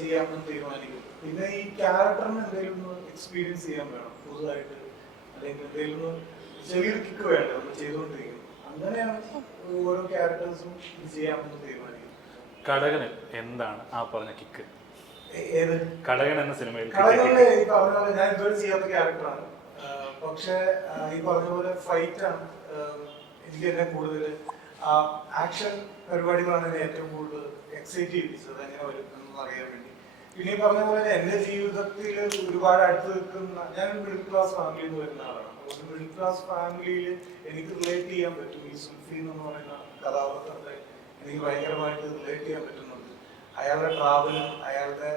ചെയ്യാമെന്ന് തീരുമാനിക്കും. പിന്നെ ഈ ക്യാരക്ടറിന് എന്തെങ്കിലും ഒന്ന് എക്സ്പീരിയൻസ് ചെയ്യാൻ വേണം പുതുതായിട്ട്, അല്ലെങ്കിൽ എന്തെങ്കിലും ഒന്ന് ചെറിയൊരു കിക്ക് വേണ്ട നമ്മൾ ചെയ്തുകൊണ്ടിരിക്കുന്നത്. അങ്ങനെയാണ് ഓരോ ക്യാരക്ടേഴ്സും ചെയ്യാമെന്ന് തീരുമാനിക്കുന്നത്. കടകന് എന്താണ് ആ പറഞ്ഞ കിക്ക്? ഏത് കടകൻ എന്ന സിനിമയിൽ കടകളിലെ ഈ പറഞ്ഞ പോലെ ഞാൻ ഇതുവരെ ചെയ്യാത്ത ക്യാരക്ടറാണ്. പക്ഷെ ഈ പറഞ്ഞ പോലെ ഫൈറ്റ് ആണ് എനിക്ക് എന്നെ കൂടുതൽ ആക്ഷൻ പരിപാടികളാണ് എന്നെ ഏറ്റവും കൂടുതൽ എക്സൈറ്റ് ചെയ്യിപ്പിച്ചത്. എങ്ങനെ വരും എന്ന് അറിയാൻ വേണ്ടി. പിന്നെ ഈ പറഞ്ഞ പോലെ എന്റെ ജീവിതത്തിൽ ഒരുപാട് അടുത്ത് നിൽക്കുന്ന, ഞാൻ മിഡിൽ ക്ലാസ് ഫാമിലിയിൽ നിന്ന് വരുന്ന ആളാണ്. അതുകൊണ്ട് മിഡിൽ ക്ലാസ് ഫാമിലിയിൽ എനിക്ക് റിലേറ്റ് ചെയ്യാൻ പറ്റും. ഈ സുൽഫി എന്ന് പറയുന്ന കഥാപാത്രത്തെ എനിക്ക് ഭയങ്കരമായിട്ട് റിലേറ്റ് ചെയ്യാൻ പറ്റുന്നുണ്ട്. അയാളുടെ ട്രാവലും അയാളുടെ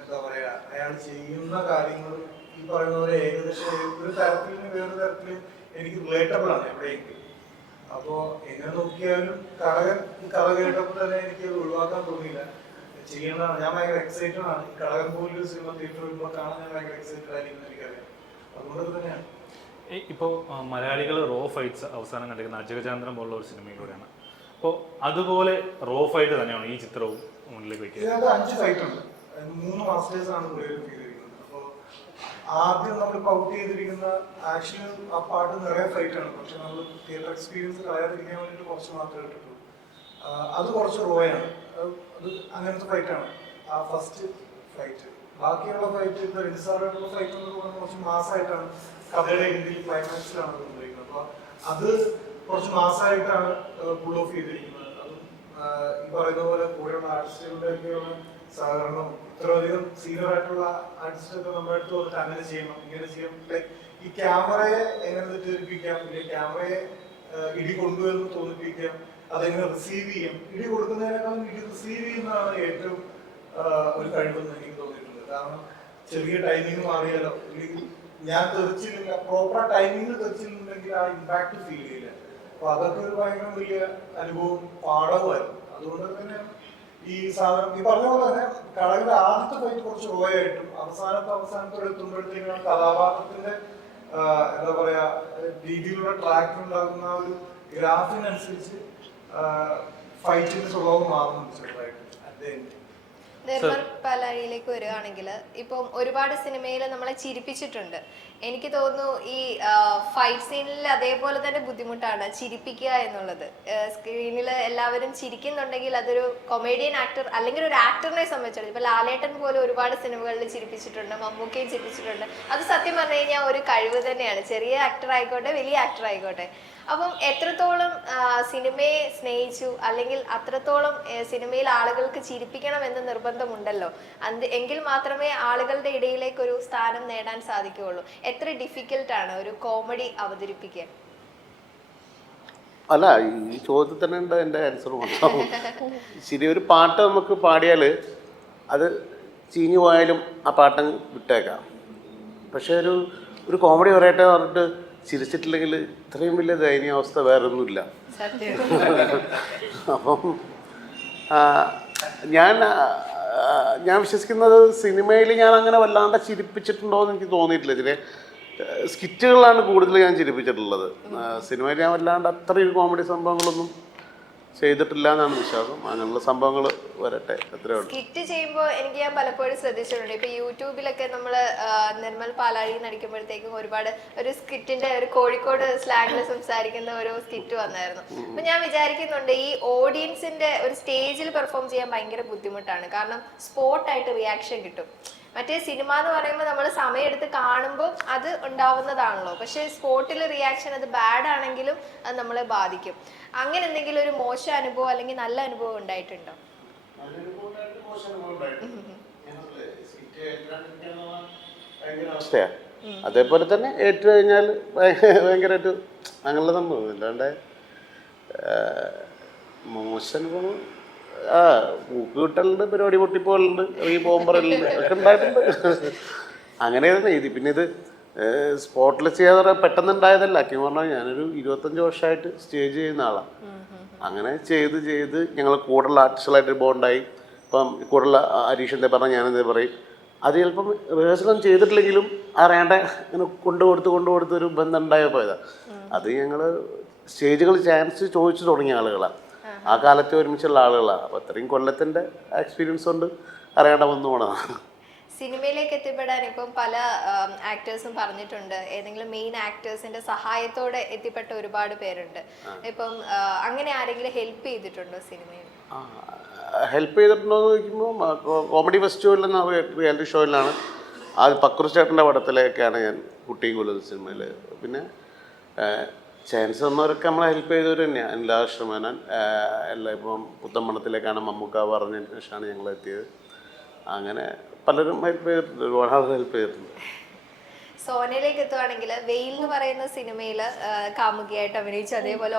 എന്താ പറയാ, അയാൾ ചെയ്യുന്ന കാര്യങ്ങളും ഈ പറയുന്ന പോലെ ഏകദേശം ഒരു തരത്തിൽ നിന്ന് വേറൊരു തരത്തിൽ എനിക്ക് റിലേറ്റബിൾ ആണ് എവിടെയെങ്കിലും. അപ്പോ എങ്ങനെ നോക്കിയാലും കഥ കേട്ടപ്പോൾ തന്നെ എനിക്ക് അത് ഒഴിവാക്കാൻ തോന്നിയില്ല. ചെയ്യണതാണ്. ഞാൻ ഭയങ്കര എക്സൈറ്റഡ് ആണ്. ഈ കടകൻ പോലൊരു സിനിമ തിയേറ്ററിൽ വരുമ്പോൾ കാണാൻ ഞാൻ ഭയങ്കര എക്സൈറ്റഡ് ആയിരിക്കും എനിക്കറിയാം. അതുകൊണ്ട് തന്നെയാണ്. ഇപ്പോൾ മലയാളികൾ റോ ഫൈറ്റ്സ് അവസാനം കണ്ടിരിക്കുന്ന അജഗജാന്തരം പോലുള്ള ഒരു സിനിമയിലൂടെയാണ്. അപ്പോൾ അതുപോലെ റോ ഫൈറ്റ് തന്നെയാണ് ഈ ചിത്രവും മുന്നിലേക്ക് വയ്ക്കുന്നത്. ഇതിനകത്ത് 5 ഫൈറ്റ് ഉണ്ട്. 3 മാസ്റ്റേഴ്സ് ആണ് ഡെവലപ്പ് ചെയ്തിരിക്കുന്നത്. അപ്പോൾ ആദ്യം നമ്മൾ കൗട്ട് ചെയ്തിരിക്കുന്ന ആക്ഷൻ ആ പാട്ട് നിറയെ ഫൈറ്റ് ആണ്. പക്ഷെ നമ്മൾ തിയേറ്റർ എക്സ്പീരിയൻസ് കളയാതിരിക്കാൻ വേണ്ടിയിട്ട് കുറച്ച് മാത്രമേ ഇട്ടിട്ടുള്ളൂ. അത് കുറച്ച് റോയാണ്. അത് അങ്ങനത്തെ ഫൈറ്റാണ് ആ ഫസ്റ്റ് ഫൈറ്റ്. ബാക്കിയുള്ള ഫൈറ്റ് ഇപ്പോൾ രജിസാറായിട്ടുള്ള ഫൈറ്റ് എന്ന് പറയുന്നത് കുറച്ച് മാസമായിട്ടാണ്, കഥയുടെ രീതിയിൽ ക്ലൈമാക്സിലാണ് കൊണ്ടിരിക്കുന്നത്. അപ്പോൾ അത് കുറച്ച് മാസമായിട്ടാണ് പുൾ ഓഫ് ചെയ്തിരിക്കുന്നത്. അതും ഈ പറയുന്ന പോലെ കൂടെയുള്ള ആർട്ടിസ്റ്റുകളുടെ ഒക്കെയുള്ള സഹകരണം, ഇത്രയധികം സീനിയർ ആയിട്ടുള്ള ആർട്ടിസ്റ്റൊക്കെ നമ്മുടെ അടുത്ത് വന്നിട്ട് അങ്ങനെ ചെയ്യണം ഇങ്ങനെ ചെയ്യണം. ലൈക്ക് ഈ ക്യാമറയെ എങ്ങനെ തെറ്റിദ്ധരിപ്പിക്കാം, ഇല്ലെങ്കിൽ ക്യാമറയെ ഇടി കൊണ്ടുവന്ന് തോന്നിപ്പിക്കാം, അതെങ്ങനെ റിസീവ് ചെയ്യാം. ഇടി കൊടുക്കുന്നതിനേക്കാളും ഇടി റിസീവ് ചെയ്യുന്നതാണ് ഏറ്റവും ഒരു കഴിവെന്ന് എനിക്ക് തോന്നിയിട്ടുണ്ട്. കാരണം ചെറിയ ടൈമിങ് മാറിയാലോ, ഞാൻ തെറിച്ചില്ല, പ്രോപ്പർ ടൈമിങ്ങിൽ തെറിച്ചിട്ടുണ്ടെങ്കിൽ ആ ഇമ്പാക്ട് ഫീൽ ചെയ്യില്ല. അപ്പൊ അതൊക്കെ ഒരു ഭയങ്കര വലിയ അനുഭവം, പാഠമായിരുന്നു. അതുകൊണ്ട് തന്നെ ഈ സാധനം ഈ പറഞ്ഞ പോലെ തന്നെ കടകളുടെ ആദ്യത്തെ ഫൈറ്റ് കുറച്ച് റോയായിട്ടും അവസാനത്തോടെ എത്തുമ്പോഴത്തേക്കാണ് കഥാപാത്രത്തിന്റെ എന്താ പറയാ രീതിയിലുള്ള ട്രാക്ക് ഉണ്ടാകുന്ന ആ ഒരു ഗ്രാഫിനനുസരിച്ച് ഫൈറ്റിന്റെ സ്വഭാവം മാറുന്നുണ്ട് ചെറുതായിട്ട്. നിർമ്മൽ പാലാഴിയിലേക്ക് വരികയാണെങ്കിൽ ഇപ്പം ഒരുപാട് സിനിമയിൽ നമ്മളെ ചിരിപ്പിച്ചിട്ടുണ്ട്. എനിക്ക് തോന്നുന്നു ഈ ഫൈറ്റ് സീനിൽ അതേപോലെ തന്നെ ബുദ്ധിമുട്ടാണ് ചിരിപ്പിക്കുക എന്നുള്ളത്. സ്ക്രീനിൽ എല്ലാവരും ചിരിക്കുന്നുണ്ടെങ്കിൽ അതൊരു കൊമേഡിയൻ ആക്ടർ അല്ലെങ്കിൽ ഒരു ആക്ടറിനെ സംബന്ധിച്ചിടത്തോളം ഇപ്പൊ ലാലേട്ടൻ പോലും ഒരുപാട് സിനിമകളിൽ ചിരിപ്പിച്ചിട്ടുണ്ട്, മമ്മൂക്കയും ചിരിപ്പിച്ചിട്ടുണ്ട്. അത് സത്യം പറഞ്ഞു കഴിഞ്ഞാൽ ഒരു കഴിവ് തന്നെയാണ്, ചെറിയ ആക്ടർ ആയിക്കോട്ടെ വലിയ ആക്ടർ ആയിക്കോട്ടെ. അപ്പം എത്രത്തോളം സിനിമയെ സ്നേഹിച്ചു, അല്ലെങ്കിൽ അത്രത്തോളം സിനിമയിൽ ആളുകൾക്ക് ചിരിപ്പിക്കണം എന്ന് നിർബന്ധമുണ്ടല്ലോ, എങ്കിൽ മാത്രമേ ആളുകളുടെ ഇടയിലേക്ക് ഒരു സ്ഥാനം നേടാൻ സാധിക്കുകയുള്ളൂ. എത്ര ഡിഫിക്കൽട്ടാണ് ഒരു കോമഡി അവതരിപ്പിക്കാൻ? അല്ല, ഈ ചോദ്യത്തിൽ തന്നെ ഉണ്ട് എൻ്റെ ആൻസർ ഉണ്ടാവും. ശരി, ഒരു പാട്ട് നമുക്ക് പാടിയാൽ അത് ചീഞ്ഞു പോയാലും ആ പാട്ടങ്ങ് വിട്ടേക്കാം. പക്ഷെ ഒരു കോമഡി പറയട്ടെ പറഞ്ഞിട്ട് ചിരിച്ചിട്ടില്ലെങ്കിൽ ഇത്രയും വലിയ ദയനീയാവസ്ഥ വേറൊന്നുമില്ല. അപ്പം ഞാൻ വിശ്വസിക്കുന്നത് സിനിമയിൽ ഞാൻ അങ്ങനെ വല്ലാണ്ട് ചിരിപ്പിച്ചിട്ടുണ്ടോ എന്ന് എനിക്ക് തോന്നിയിട്ടില്ല. ചില സ്കിറ്റുകളാണ് കൂടുതൽ ഞാൻ ചിരിപ്പിച്ചിട്ടുള്ളത്. സിനിമയിൽ ഞാൻ വല്ലാണ്ട് അത്രയും കോമഡി സംഭവങ്ങളൊന്നും ചെയ്തിട്ടില്ല എന്നാണ് വിശ്വാസം. അങ്ങനെയുള്ള സംഭവങ്ങൾ വരട്ടെ, അത്രേ ഉള്ളൂ. സ്കിറ്റ് ചെയ്യുമ്പോൾ എനിക്ക് ഞാൻ പലപ്പോഴും ശ്രദ്ധിച്ചിട്ടുണ്ട്. ഇപ്പൊ യൂട്യൂബിലൊക്കെ നമ്മള് നിർമ്മൽ പാലാഴി നടിക്കുമ്പോഴത്തേക്കും ഒരുപാട് ഒരു സ്കിറ്റിന്റെ ഒരു കോഴിക്കോട് സ്ലാങ്ങിൽ സംസാരിക്കുന്ന ഒരു സ്കിറ്റ് വന്നായിരുന്നു. അപ്പൊ ഞാൻ വിചാരിക്കുന്നുണ്ട് ഈ ഓഡിയൻസിന്റെ ഒരു സ്റ്റേജിൽ പെർഫോം ചെയ്യാൻ ഭയങ്കര ബുദ്ധിമുട്ടാണ്. കാരണം സ്പോട്ടായിട്ട് റിയാക്ഷൻ കിട്ടും. മറ്റേ സിനിമ എന്ന് പറയുമ്പോൾ നമ്മൾ സമയമെടുത്ത് കാണുമ്പോൾ അത് ഉണ്ടാവുന്നതാണല്ലോ. പക്ഷെ സ്പോട്ടിൽ റിയാക്ഷൻ അത് ബാഡ് ആണെങ്കിലും അത് നമ്മളെ ബാധിക്കും. അങ്ങനെ എന്തെങ്കിലും ഒരു മോശം അനുഭവം അല്ലെങ്കിൽ നല്ല അനുഭവം ഉണ്ടായിട്ടുണ്ടോ? അവസ്ഥയാ. അതേപോലെ തന്നെ ഏറ്റു കഴിഞ്ഞാൽ ഭയങ്കരമായിട്ട് അങ്ങനെയുള്ള സംഭവം. അല്ലാണ്ട് മോശം അനുഭവം മൂക്ക് കിട്ടലുണ്ട്, പരിപാടി പൊട്ടിപ്പോലുണ്ട്, ഈ ബോംബറലുണ്ട് ഒക്കെ ഉണ്ടായിട്ടുണ്ട്. അങ്ങനെയായിരുന്നു ഇത്. പിന്നെ ഇത് സ്പോട്ടിൽ ചെയ്യാതെ പറയാൻ പെട്ടെന്നുണ്ടായതല്ല. ആക്കി പറഞ്ഞാൽ ഞാനൊരു 25 വർഷമായിട്ട് സ്റ്റേജ് ചെയ്യുന്ന ആളാണ്. അങ്ങനെ ചെയ്ത് ഞങ്ങൾ കൂടുതൽ ആർട്ടിസ്റ്റുകളായിട്ട് ബോണ്ടായി. ഇപ്പം കൂടുതൽ ഹരീഷ് എന്താ പറഞ്ഞാൽ ഞാനെന്താ പറയും, അത് ചിലപ്പം റിഹേഴ്സലൊന്നും ചെയ്തിട്ടില്ലെങ്കിലും അറിയാണ്ട് ഇങ്ങനെ കൊണ്ടുകൊടുത്ത് ഒരു ബന്ധം ഉണ്ടായോ പോയതാണ്. അത് ഞങ്ങൾ സ്റ്റേജുകൾ ചാൻസ് ചോദിച്ചു തുടങ്ങിയ ആളുകളാണ്. ആ കാലത്തെ ഒരുമിച്ചുള്ള ആളുകളാണ്. അപ്പോൾ അത്രയും കൊല്ലത്തിൻ്റെ എക്സ്പീരിയൻസ് കൊണ്ട് അറിയാണ്ട് വന്നു പോണതാണ്. സിനിമയിലേക്ക് എത്തിപ്പെടാൻ ഇപ്പം പല ആക്ടേഴ്സും പറഞ്ഞിട്ടുണ്ട്, ഏതെങ്കിലും മെയിൻ ആക്ടേഴ്സിന്റെ സഹായത്തോടെ എത്തിപ്പെട്ട ഒരുപാട് പേരുണ്ട്. ഇപ്പം അങ്ങനെ ആരെങ്കിലും ഹെൽപ്പ് ചെയ്തിട്ടുണ്ടോ സിനിമയിൽ? ഹെൽപ്പ് ചെയ്തിട്ടുണ്ടോ എന്ന് ചോദിക്കുമ്പോൾ കോമഡി ഫെസ്റ്റിവലിൽ എന്ന റിയാലിറ്റി ഷോയിലാണ്. അത് പക്രു ചേട്ടൻ്റെ പടത്തിലേക്കാണ് ഞാൻ കുട്ടിയും കൊല്ലുന്ന സിനിമയിൽ. പിന്നെ ചാൻസ് തന്നവരൊക്കെ നമ്മളെ ഹെൽപ്പ് ചെയ്തവർ തന്നെയാണ്. അനിലാശ്രമേനൻ എല്ലാം. ഇപ്പം പുത്തമ്പണത്തിലേക്കാണ് മമ്മൂക്ക പറഞ്ഞതിന് ശേഷമാണ് ഞങ്ങൾ എത്തിയത്. അങ്ങനെ പലരും ഹെൽപ്പ് ചെയ്തിട്ടുണ്ട്, ഒരുപാട് ആൾ ഹെൽപ്പ് ചെയ്തിട്ടുണ്ട്. സോനയിലേക്ക് എത്തുവാണെങ്കിൽ വെയിൽ എന്ന് പറയുന്ന സിനിമയിൽ കാമുകിയായിട്ട് അഭിനയിച്ചു. അതേപോലെ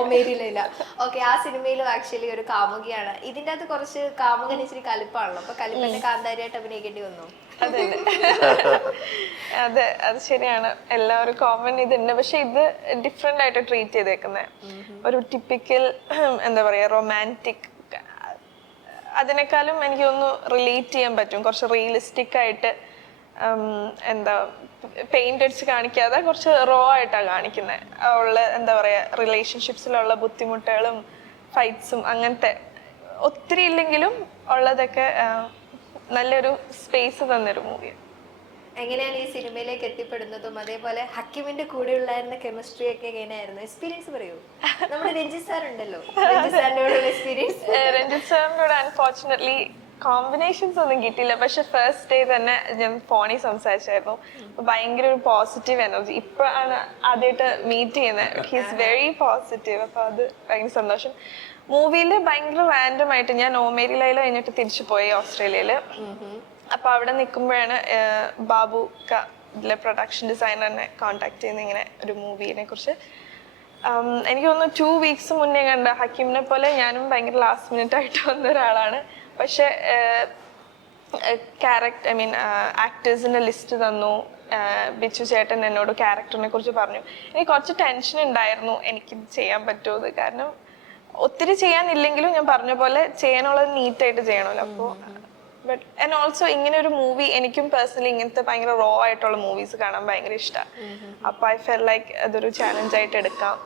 ഓമേരിയിലില്ല. ഓക്കെ, ആ സിനിമയിലും ആക്ച്വലി ഒരു കാമുകിയാണ്. ഇതിൻ്റെ അകത്ത് കുറച്ച് കാമുകൻ ഇച്ചിരി കലിപ്പാണല്ലോ. അപ്പൊ കലിപ്പന്റെ കാന്താരിയായിട്ട് അഭിനയിക്കേണ്ടി വന്നു. അതെ അതെ, അത് ശരിയാണ്. എല്ലാവരും കോമൺ ഇതുണ്ട്. പക്ഷെ ഇത് ഡിഫറെന്റ് ആയിട്ട് ട്രീറ്റ് ചെയ്തേക്കുന്നത്. ഒരു ടിപ്പിക്കൽ എന്താ പറയാ റൊമാൻറ്റിക്, അതിനേക്കാളും എനിക്ക് ഒന്ന് റിലേറ്റ് ചെയ്യാൻ പറ്റും. കുറച്ച് റിയലിസ്റ്റിക് ആയിട്ട്, എന്താ പെയിന്റ് അടിച്ച് കാണിക്കാതെ കുറച്ച് റോ ആയിട്ടാണ് കാണിക്കുന്നത്. ഉള്ള എന്താ പറയാ റിലേഷൻഷിപ്സിലുള്ള ബുദ്ധിമുട്ടുകളും ഫൈറ്റ്സും അങ്ങനത്തെ ഒത്തിരി ഇല്ലെങ്കിലും ഉള്ളതൊക്കെ നല്ലൊരു സ്പേസ് തന്നൊരു മൂവി. എങ്ങനെയാണ് ഈ സിനിമയിലേക്ക് എത്തിപ്പെടുന്നതും അതേപോലെ ഹക്കിമിന്റെ കൂടെ ഉണ്ടായിരുന്ന കെമിസ്ട്രി ഒക്കെ എങ്ങനെയായിരുന്നു? എക്സ്പീരിയൻസ് പറയൂ. നമ്മുടെ രഞ്ജിത്ത് സാർ ഉണ്ടല്ലോ, രഞ്ജിത്ത് സാറിനോടുള്ള എക്സ്പീരിയൻസ്. രഞ്ജിത്ത് സാറിനോട് അൺഫോർച്ചുനേറ്റ്ലി കോമ്പിനേഷൻസ് ഒന്നും കിട്ടിയില്ല. പക്ഷെ ഫസ്റ്റ് ഡേ തന്നെ ഞാൻ ഫോണിൽ സംസാരിച്ചായിരുന്നു. ഭയങ്കര ഒരു പോസിറ്റീവ് എനർജി. ഇപ്പോഴാണ് ആദ്യമായിട്ട് മീറ്റ് ചെയ്യുന്നത്. He's very positive. അപ്പൊ അത് ഭയങ്കര സന്തോഷം. മൂവിയിൽ ഭയങ്കര റാൻഡം ആയിട്ട് ഞാൻ ഓമേരി ലൈല കഴിഞ്ഞിട്ട് തിരിച്ചു പോയി ഓസ്ട്രേലിയയിൽ. അപ്പൊ അവിടെ നിൽക്കുമ്പോഴാണ് ബാബു ഇതിലെ പ്രൊഡക്ഷൻ ഡിസൈനറിനെ കോണ്ടാക്ട് ചെയ്യുന്ന ഇങ്ങനെ ഒരു മൂവിനെ കുറിച്ച്. എനിക്ക് തോന്നുന്നു 2 വീക്സ് മുന്നേ കണ്ട ഹക്കീമിനെ പോലെ ഞാനും ഭയങ്കര ലാസ്റ്റ് മിനിറ്റ് ആയിട്ട് വന്ന ഒരാളാണ്. പക്ഷെ ആക്ടേഴ്സിന്റെ ലിസ്റ്റ് തന്നു. ബിച്ചു ചേട്ടൻ എന്നോട് ക്യാരക്ടറിനെ കുറിച്ച് പറഞ്ഞു. എനിക്ക് കുറച്ച് ടെൻഷൻ ഉണ്ടായിരുന്നു എനിക്കിത് ചെയ്യാൻ പറ്റുമോ. കാരണം ഒത്തിരി ചെയ്യാനില്ലെങ്കിലും ഞാൻ പറഞ്ഞ പോലെ ചെയ്യാനുള്ളത് നീറ്റായിട്ട് ചെയ്യണമല്ലോ. അപ്പോൾ ബട്ട് ആൻഡ് ഓൾസോ ഇങ്ങനെ ഒരു മൂവി എനിക്കും പേഴ്സണലി ഇങ്ങനത്തെ ഭയങ്കര റോ ആയിട്ടുള്ള മൂവീസ് കാണാൻ ഭയങ്കര ഇഷ്ടമാണ്. അപ്പോൾ ഐ ഫെൽ ലൈക്ക് അതൊരു ചാലഞ്ച് ആയിട്ട് എടുക്കാം.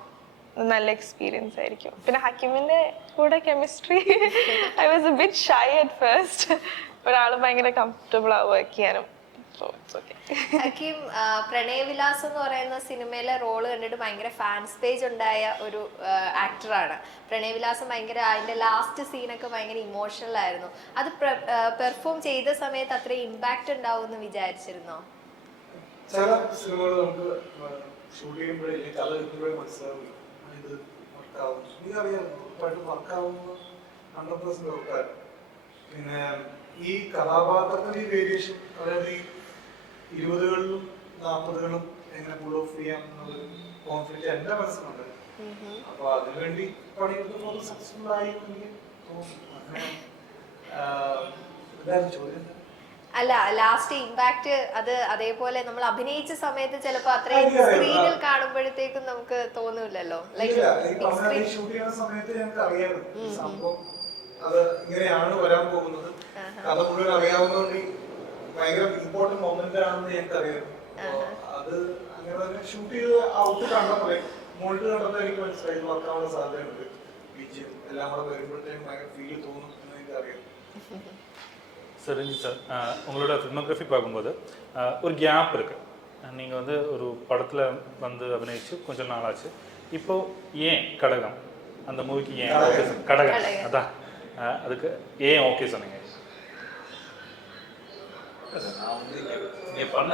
നല്ല എക്സ്പീരിയൻസ് ആയിരിക്കും. പിന്നെ ഹക്കീമിന്റെ കൂടെ chemistry I was A bit shy at first. ഒരാൾ ഭയങ്കര കംഫർട്ടബിൾ ആവും വർക്ക് ചെയ്യാനും. ഹക്കീം പ്രണയവിലാസം എന്ന് പറയുന്ന സിനിമയിലെ റോള് കണ്ടിട്ട് ഭയങ്കര ഫാൻസ് പേജ് ഉണ്ടായ ഒരു ആക്ടറാണ്. പ്രണയവിലാസം ഭയങ്കര അതിന്റെ ലാസ്റ്റ് സീനൊക്കെ ഭയങ്കര ഇമോഷണൽ ആയിരുന്നു. അത് പെർഫോം ചെയ്ത സമയത്ത് അത്രയും ഇമ്പാക്ട് ഉണ്ടാവും എന്ന് വിചാരിച്ചിരുന്നോ? ചില സിനിമകൾ നമുക്ക് ഷൂട്ട് ചെയ്യുമ്പോഴേ കഥ കിട്ടുമ്പോഴേ മനസ്സിലാവും ഇത് വർക്കാവും. എനിക്കറിയാം ഉറപ്പായിട്ടും വർക്കാവുന്ന 100% ഉറപ്പായിരുന്നു. പിന്നെ ഈ കഥാപാത്രത്തിന്റെ ഈ വേരിയേഷൻ, അതായത് ഈ 20കളിലും 40കളിലും എങ്ങനെ പുൾ ഓഫ് ചെയ്യാം എന്നുള്ളൊരു കോൺഫിഡൻസ് എന്റെ മനസ്സിലുണ്ട്. അപ്പൊ അതിനുവേണ്ടി പണിയെടുത്തപ്പോൾ സക്സസ്ഫുൾ ആയി എനിക്ക് തോന്നുന്നു. എന്തായാലും ചോദ്യം അല്ല, ലാസ്റ്റ് ഇമ്പാക്ട് അത് അതേപോലെ നമ്മൾ അഭിനയിച്ച സമയത്ത് ചിലപ്പോ അത്രയും സ്ക്രീനിൽ കാണുമ്പോഴത്തേക്കും നമുക്ക് തോന്നൂലല്ലോ. ഷൂട്ട് ചെയ്യുന്ന സമയത്ത് ഞങ്ങൾക്ക് അറിയാമായിരുന്നു സംഭവം അത് ഇങ്ങനെയാണ് വരാൻ പോകുന്നത്. കഥ മുഴുവൻ അറിയാവുന്നതുകൊണ്ട് ഭയങ്കര ഇമ്പോർട്ടന്റ് മൊമെന്റ് ആണെന്ന് ഞങ്ങൾക്ക് അറിയാം. അത് അങ്ങനെ തന്നെ ഷൂട്ട് ചെയ്ത് ഔട്ട് കണ്ടപ്പോഴേ മോൾട്ട് കണ്ടപ്പോൾ എനിക്ക് മനസ്സിലായി ഇത് വർക്കാവാനുള്ള സാധ്യതയുണ്ട്. ബീച്ചും എല്ലാം കൂടെ വരുമ്പോഴത്തേക്കും ഭയങ്കര ഫീൽ തോന്നും എന്ന് എനിക്കറിയാം. சரிங்க சார், உங்களோட ஃபிலிமோகிராஃபி பார்க்கும்போது ஒரு கேப் இருக்குது. நீங்கள் வந்து ஒரு படத்தில் வந்து அபிநயிச்சு கொஞ்சம் நாள் ஆச்சு. இப்போ ஏன் கடகம் அந்த மூவிக்கு ஏன் ஓகே கடகம் அதான் அதுக்கு ஏன் ஓகே சொன்னீங்க? நான் வந்து இங்கே பண்ண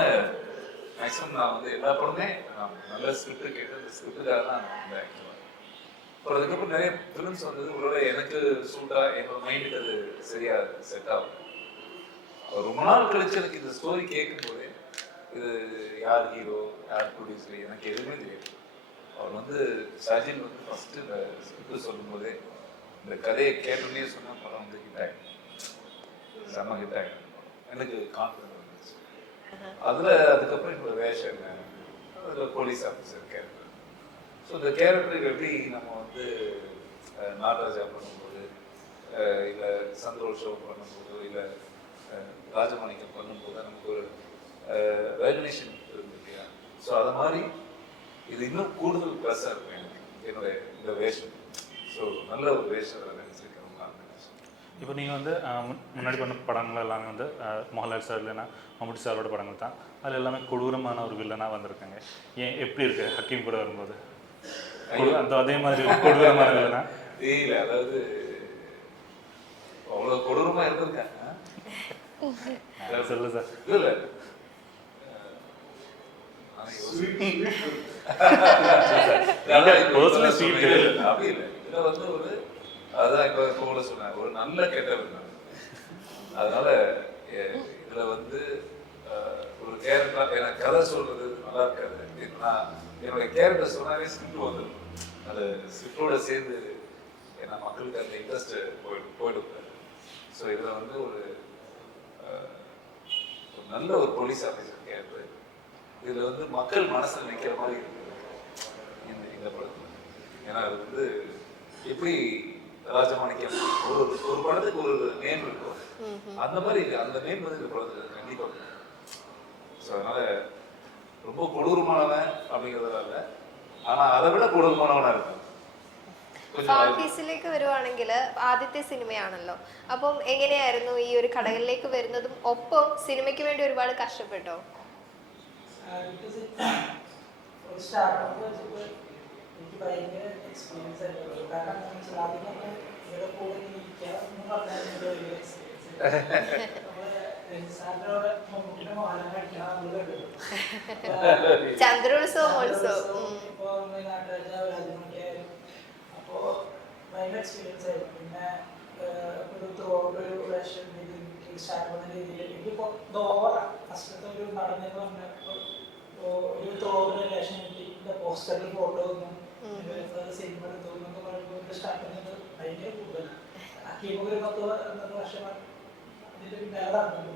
மேக்ஸிமம் நான் வந்து எல்லா படமே நான் நல்ல ஸ்கிரிப்ட் கேட்டு அந்த ஸ்கிரிப்டுக்காக தான் நான் வந்தேன். அப்புறம் அதுக்கப்புறம் நிறைய ஃபிலிம்ஸ் வந்தது. ஒருவேளை எனக்கு சூட்டாக என்னோட மைண்டுக்கு அது சரியாக செட் ஆகும். ரொம்ப நாள் கழிச்சு எனக்கு இந்த ஸ்டோரி கேட்கும்போதே இது யார் ஹீரோ யார் ப்ரொடியூசர் எனக்கு எதுவுமே தெரியாது. அவர் வந்து சஜின் வந்து ஃபஸ்ட்டு இந்த ஸ்கிரிப்ட் சொல்லும்போதே இந்த கதையை கேட்டோன்னே சொன்ன படம் வந்து ஹிட் ஆகிடும், செம்ம ஹிட் ஆகிடும். எனக்கு கான்ஃபிடன்ஸ் வந்துச்சு. அதில் அதுக்கப்புறம் என்னோட வேஷம் என்ன, அதில் போலீஸ் ஆஃபீஸர் கேரக்டர். ஸோ இந்த கேரக்டருக்கு எப்படி நம்ம வந்து நாகராஜா பண்ணும்போது, இல்லை சந்திரோல் ஷோ பண்ணும்போது, இல்லை ராஜமாணிக்கம் பண்ணும்போது நமக்கு ஒரு ரெகக்னிஷன் இருக்கு இல்லையா? ஸோ அதை மாதிரி இது இன்னும் கூடுதல் ப்ளஸ்ஸாக இருக்கும் எனக்கு என்னுடைய இந்த வேஷம். ஸோ நல்ல ஒரு வேஷம் நினச்சிருக்கேன். இப்போ நீங்கள் வந்து முன்னாடி பண்ண படங்கள் எல்லாமே வந்து மோகன்லால் சார் இல்லைன்னா மம்முட்டி சாரோட படங்கள் தான். அதில் எல்லாமே கொடூரமான ஒரு வில்லனாக வந்திருக்காங்க. ஏன் எப்படி இருக்கு ஹக்கீம் கூட வரும்போது அந்த அதே மாதிரி கொடூரமான வில்லனா? இல்லை, அதாவது அவ்வளோ கொடூரமாக இருந்திருக்காங்க. சொல்லு சார். இல்லை அப்படி இல்லை. இதில் வந்து ஒரு அதுதான் இப்போ கூட சொன்னேன், ஒரு நல்ல கெட்டவர். அதனால இதுல வந்து ஒரு கேரக்டர் எனக்கு கதை சொல்றது நல்லா இருக்காது. நான் என்னுடைய கேரக்டர் சொன்னாவே ஸ்கிரிப்ட் வந்துடும். அந்த ஸ்கிரிப்டோட சேர்ந்து ஏன்னா மக்களுக்கு அந்த இன்ட்ரெஸ்ட் போயிடும். ஸோ இதில் வந்து ஒரு நல்ல ஒரு போலீஸ் ஆஃபீஸர் கேரக்டர். இதில் வந்து மக்கள் மனசில் நிற்கிற மாதிரி இருக்குது இந்த படத்தில். ஏன்னா அது வந்து எப்படி ராஜமாணிக்கம் ஒரு படத்துக்கு ஒரு நேம் இருக்கும், அந்த மாதிரி அந்த நேம் வந்து இந்த படத்துக்கு கண்டிப்பாக. ஸோ அதனால ரொம்ப கொடூரமானவன் அப்படிங்கிறதுனால, ஆனால் அதை விட கொடூரமானவனாக இருக்கும். ഫാൾഫീസിലേക്ക് വരുവാണെങ്കിൽ ആദ്യത്തെ സിനിമയാണല്ലോ, അപ്പം എങ്ങനെയായിരുന്നു ഈ ഒരു കടകളിലേക്ക് വരുന്നതും ഒപ്പം സിനിമയ്ക്ക് വേണ്ടി ഒരുപാട് കഷ്ടപ്പെട്ടോ? എനിക്ക് ഭയങ്കര എക്സ്പീരിയൻസ് ആയിട്ടുള്ളൂ. കാരണം ആദ്യം നമ്മൾ ഇവിടെ കൂടെ ഇരിക്കുക എന്ന് പറഞ്ഞാൽ ഭയങ്കര എക്സ്പീരിയൻസ്. സാറിനോട് മമ്മൂട്ടിയുടെ മോഹനം കഴിക്കണം ചന്ദ്രോത്സവം ഉത്സവം ഇപ്പോൾ നാട്ടുരാജാവ് രാജമണിക്കായാലും അപ്പോൾ ഭയങ്കര എക്സ്പീരിയൻസ് ആയിരുന്നു. പിന്നെ ഒരു വേഷം സ്റ്റാർട്ട് ചെയ്യുന്ന രീതിയിൽ എനിക്കിപ്പോൾ ഓവറാണ്. ഫസ്റ്റത്തെ ഒരു നടന്നെന്ന് പറഞ്ഞപ്പോൾ ഒരു തോറിന് വേഷം കിട്ടി, പോസ്റ്ററിൽ ഫോട്ടോ ഒന്നും സിനിമ എടുത്തു എന്നൊക്കെ പറയുമ്പോൾ സ്റ്റാർട്ട് ചെയ്യുന്നത് ഭയങ്കര കൂടുതലാണ്. ഹക്കീമൊക്കെ ഒരു 10 വർഷമാണ് ഇതിന്റെ പിന്നാലെ നടന്നത്.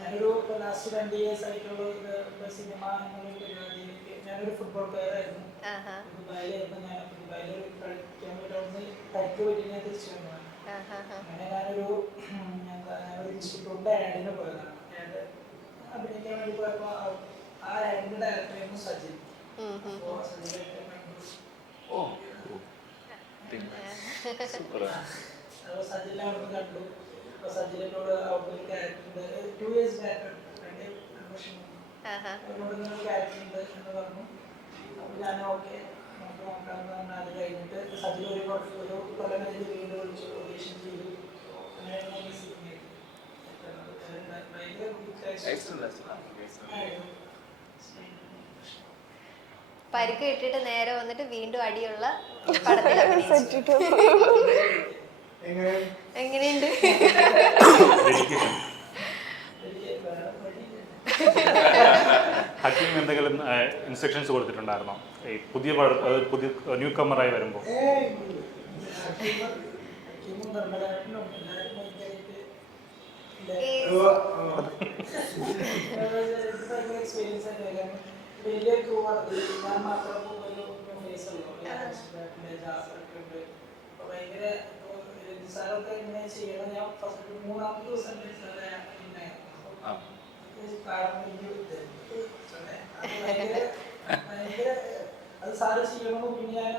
ഞാനൊരു ലാസ്റ്റ് 20 years ആയിട്ടുള്ള സിനിമ എന്നുള്ള പരിപാടിയിലേക്ക് ഞാനൊരു ഫുട്ബോൾ പ്ലെയർ ആയിരുന്നു. ദുബായിലായിരുന്നു. ഞാൻ ദുബായിൽ കളിക്കാൻ പറ്റുന്ന പരിക്ക് പറ്റി ഞാൻ തിരിച്ചു വന്നതാണ്. അങ്ങനെ ഞാനൊരു ഇൻസ്റ്റിറ്റ്യൂട്ടിന്റെ ആഡിന് പോയതാണ്. അഭിനയിക്കാൻ വേണ്ടി പോയപ്പോൾ ആ ആഡിന്റെ ഡയറക്ടറായിരുന്നു സജിൻ. അപ്പോൾ സജിനായിട്ട് സജിനെ അവിടുന്ന് കണ്ടു. അപ്പോൾ സജിനോട് അവിടുന്ന് ഒരു ക്യാരക്ടറുണ്ട്, 2 years ബാക്ക് 2 വർഷം അവരോട് ക്യാരക്ടർ ഉണ്ട് എന്ന് പറഞ്ഞു. അപ്പോൾ ഞാൻ ഓക്കെ നമുക്ക് നോക്കാമെന്ന് പറഞ്ഞാൽ അത് കഴിഞ്ഞിട്ട് സജിൻ ഒരു കൊല്ലം കഴിഞ്ഞ് വീണ്ടും വിളിച്ചു, ഓഡീഷൻ ചെയ്തു. അങ്ങനെയാണ് പരിക്ക് കിട്ടിയിട്ട് നേരെ വന്നിട്ട് വീണ്ടും അടിയുള്ള പടത്തിൽ എങ്ങനെയുണ്ട്? ഹക്കീം എന്തെങ്കിലും ഇൻസ്ട്രക്ഷൻസ് കൊടുത്തിട്ടുണ്ടായിരുന്നോ ഈ പുതിയ ന്യൂ കമ്മറായി വരുമ്പോൾ? വലിയ ക്രൂ ആണ്. ഞാൻ മാത്രം ഒരു ഫേസ് ഉള്ളൂ. ഭയങ്കര സാറൊക്കെ ഇങ്ങനെ ചെയ്യണം. ഞാൻ ഫസ്റ്റ് 3-ാമത്തെ ദിവസം ഭയങ്കര അത് സാറ് ചെയ്യണമോ പിന്നെ ഞാൻ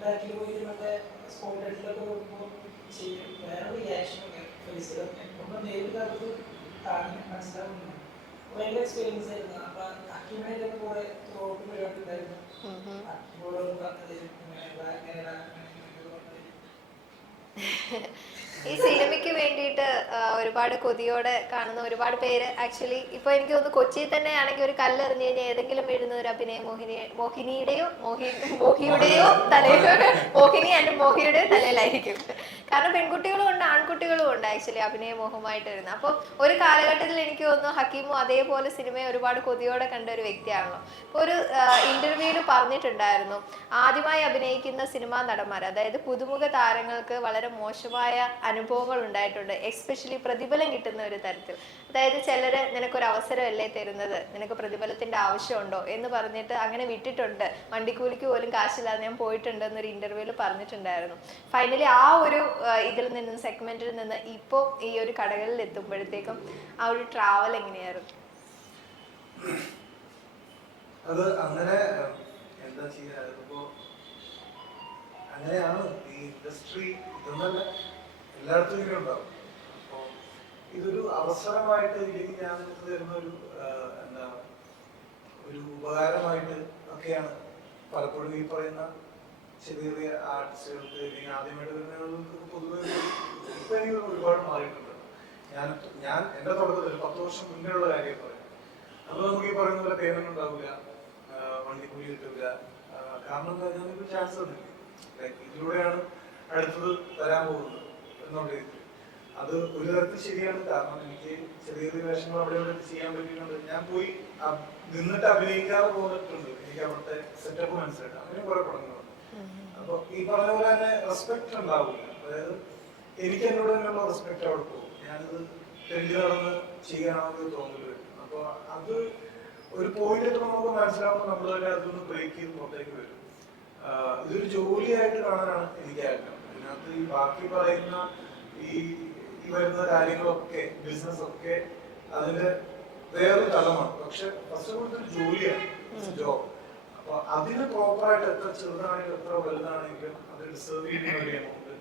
ബാക്കിൽ പോയി മറ്റേ സ്പോട്ടിലൊക്കെ നോക്കുമ്പോൾ ചെയ്യും വേറെ റിയാക്ഷനൊക്കെ ഫേസ് ചെയ്തൊക്കെ നമ്മൾ നേരിട്ട് അടുത്ത് കാണി മനസ്സിലാവുന്നു ഭയങ്കര എക്സ്പീരിയൻസ് ആയിരുന്നു. അപ്പൊ അക്കിമായിട്ടൊക്കെ കുറെ ത്രോട്ട് പരിപാടി ഉണ്ടായിരുന്നു. അക്കിനോട് പറഞ്ഞത് ഈ സിനിമയ്ക്ക് വേണ്ടിയിട്ട് ഒരുപാട് കൊതിയോടെ കാണുന്ന ഒരുപാട് പേര് ആക്ച്വലി ഇപ്പൊ എനിക്ക് തോന്നുന്നു കൊച്ചിയിൽ തന്നെ ആണെങ്കിൽ ഒരു കല്ലെറിഞ്ഞു കഴിഞ്ഞാൽ ഏതെങ്കിലും വീഴുന്ന ഒരു അഭിനയം മോഹിയുടെയോ മോഹിനി ആൻഡ് മോഹിയുടെയോ തലയിലായിരിക്കും. കാരണം പെൺകുട്ടികളും ഉണ്ട് ആൺകുട്ടികളും ഉണ്ട് ആക്ച്വലി അഭിനയ മോഹമായിട്ട് വരുന്നത്. അപ്പോൾ ഒരു കാലഘട്ടത്തിൽ എനിക്ക് തോന്നുന്നു ഹക്കീമും അതേപോലെ സിനിമയെ ഒരുപാട് കൊതിയോടെ കണ്ട ഒരു വ്യക്തിയാണല്ലോ. ഇപ്പോൾ ഒരു ഇന്റർവ്യൂവിൽ പറഞ്ഞിട്ടുണ്ടായിരുന്നു ആദ്യമായി അഭിനയിക്കുന്ന സിനിമാ നടന്മാർ, അതായത് പുതുമുഖ താരങ്ങൾക്ക് വളരെ മോശമായ അനുഭവങ്ങൾ ഉണ്ടായിട്ടുണ്ട്, എസ്പെഷ്യലി പ്രതിഫലം കിട്ടുന്ന ഒരു തരത്തിൽ. അതായത് ചിലര് നിനക്കൊരു അവസരമല്ലേ തരുന്നത്, നിനക്ക് പ്രതിഫലത്തിന്റെ ആവശ്യമുണ്ടോ എന്ന് പറഞ്ഞിട്ട് അങ്ങനെ വിട്ടിട്ടുണ്ട്, വണ്ടിക്കൂലിക്ക് പോലും കാശില്ലാതെ ഞാൻ പോയിട്ടുണ്ട് എന്നൊരു ഇന്റർവ്യൂവിൽ പറഞ്ഞിട്ടുണ്ടായിരുന്നു. ഫൈനലി ആ ഒരു ഇതിൽ നിന്ന് സെഗ്മെന്റിൽ നിന്ന് ഇപ്പോൾ ഈ ഒരു കടകളിൽ എത്തുമ്പോഴത്തേക്കും ആ ഒരു ട്രാവൽ എങ്ങനെയായിരുന്നു? അത് അങ്ങനെ എന്താ ചെയ്യാ, അങ്ങനെയാണ് ഈ ഇൻഡസ്ട്രി. ഇതൊന്നല്ല, എല്ലായിടത്തും ഇങ്ങനെ ഉണ്ടാവും. അപ്പോൾ ഇതൊരു അവസരമായിട്ട് ഇല്ലെങ്കിൽ ഞാൻ തരുന്ന ഒരു എന്താ ഒരു ഉപകാരമായിട്ട് ഒക്കെയാണ് പലപ്പോഴും ഈ പറയുന്ന ചെറിയ ചെറിയ ആർട്ടിസ്റ്റുകൾക്ക് അല്ലെങ്കിൽ ആദ്യമായിട്ട് വരുന്നവർക്ക് പൊതുവെ ഇപ്പൊ എനിക്ക് ഒരുപാട് മാറിയിട്ടുണ്ട്. ഞാൻ എന്റെ തുടക്കത്തിൽ 10 വർഷം മുന്നേ ഉള്ള കാര്യം പറയാം. അപ്പൊ നമുക്ക് ഈ പറയുന്ന പോലെ പേയ്മെന്റ് ഉണ്ടാവില്ല, വണ്ടിക്കൂലി കിട്ടില്ല. കാരണം എന്താ, ഞാനൊരു ചാൻസ് തന്നില്ല. ഇതിലൂടെയാണ് അടുത്തത് വരാൻ പോകുന്നത് എന്നുള്ള രീതിയിൽ അത് ഒരു തരത്തിൽ ശരിയാണ്. കാരണം എനിക്ക് ചെറിയ ചെറിയ വേഷങ്ങൾ അവിടെ ഇവിടെ ചെയ്യാൻ പറ്റിയിട്ടുണ്ട്. ഞാൻ പോയി നിന്നിട്ട് അഭിനയിക്കാതെ പോന്നിട്ടുണ്ട്. എനിക്ക് അവിടുത്തെ സെറ്റപ്പ് മനസ്സിലായിട്ട് അങ്ങനെ കുറെ പടങ്ങളുണ്ട്. അപ്പൊ ഈ പറഞ്ഞ പോലെ തന്നെ റെസ്പെക്ട് ഉണ്ടാവില്ല. അതായത് എനിക്ക് എന്നോട് തന്നെയുള്ള റെസ്പെക്ട് അവിടെ പോകും. ഞാനിത് തെണ്ടി നടന്ന് ചെയ്യാനാണെന്ന് തോന്നല് വരും. അപ്പൊ അത് ഒരു പോയിന്റ് ഒക്കെ നമുക്ക് മനസ്സിലാവുമ്പോൾ നമ്മൾ തന്നെ അതൊന്ന് ബ്രേക്ക് ചെയ്ത് പുറത്തേക്ക് വരും. ഇതൊരു ജോലിയായിട്ട് കാണാനാണ് എനിക്ക് ആഗ്രഹം. ഇതിനകത്ത് ഈ ബാക്കി പറയുന്ന ഈ വരുന്ന കാര്യങ്ങളൊക്കെ ബിസിനസ് ഒക്കെ അതിന്റെ വേറൊരു തലമാണ്. പക്ഷെ ഫസ്റ്റ് ഓഫ് ഓൾ ഇതൊരു ജോലിയാണ്, ജോബ്. അപ്പൊ അതിന് പ്രോപ്പറായിട്ട് എത്ര ചെറുതാണെങ്കിലും എത്ര വലുതാണെങ്കിലും അത് ഡിസേർവ് ചെയ്യുന്ന ഒരു എമൗണ്ട്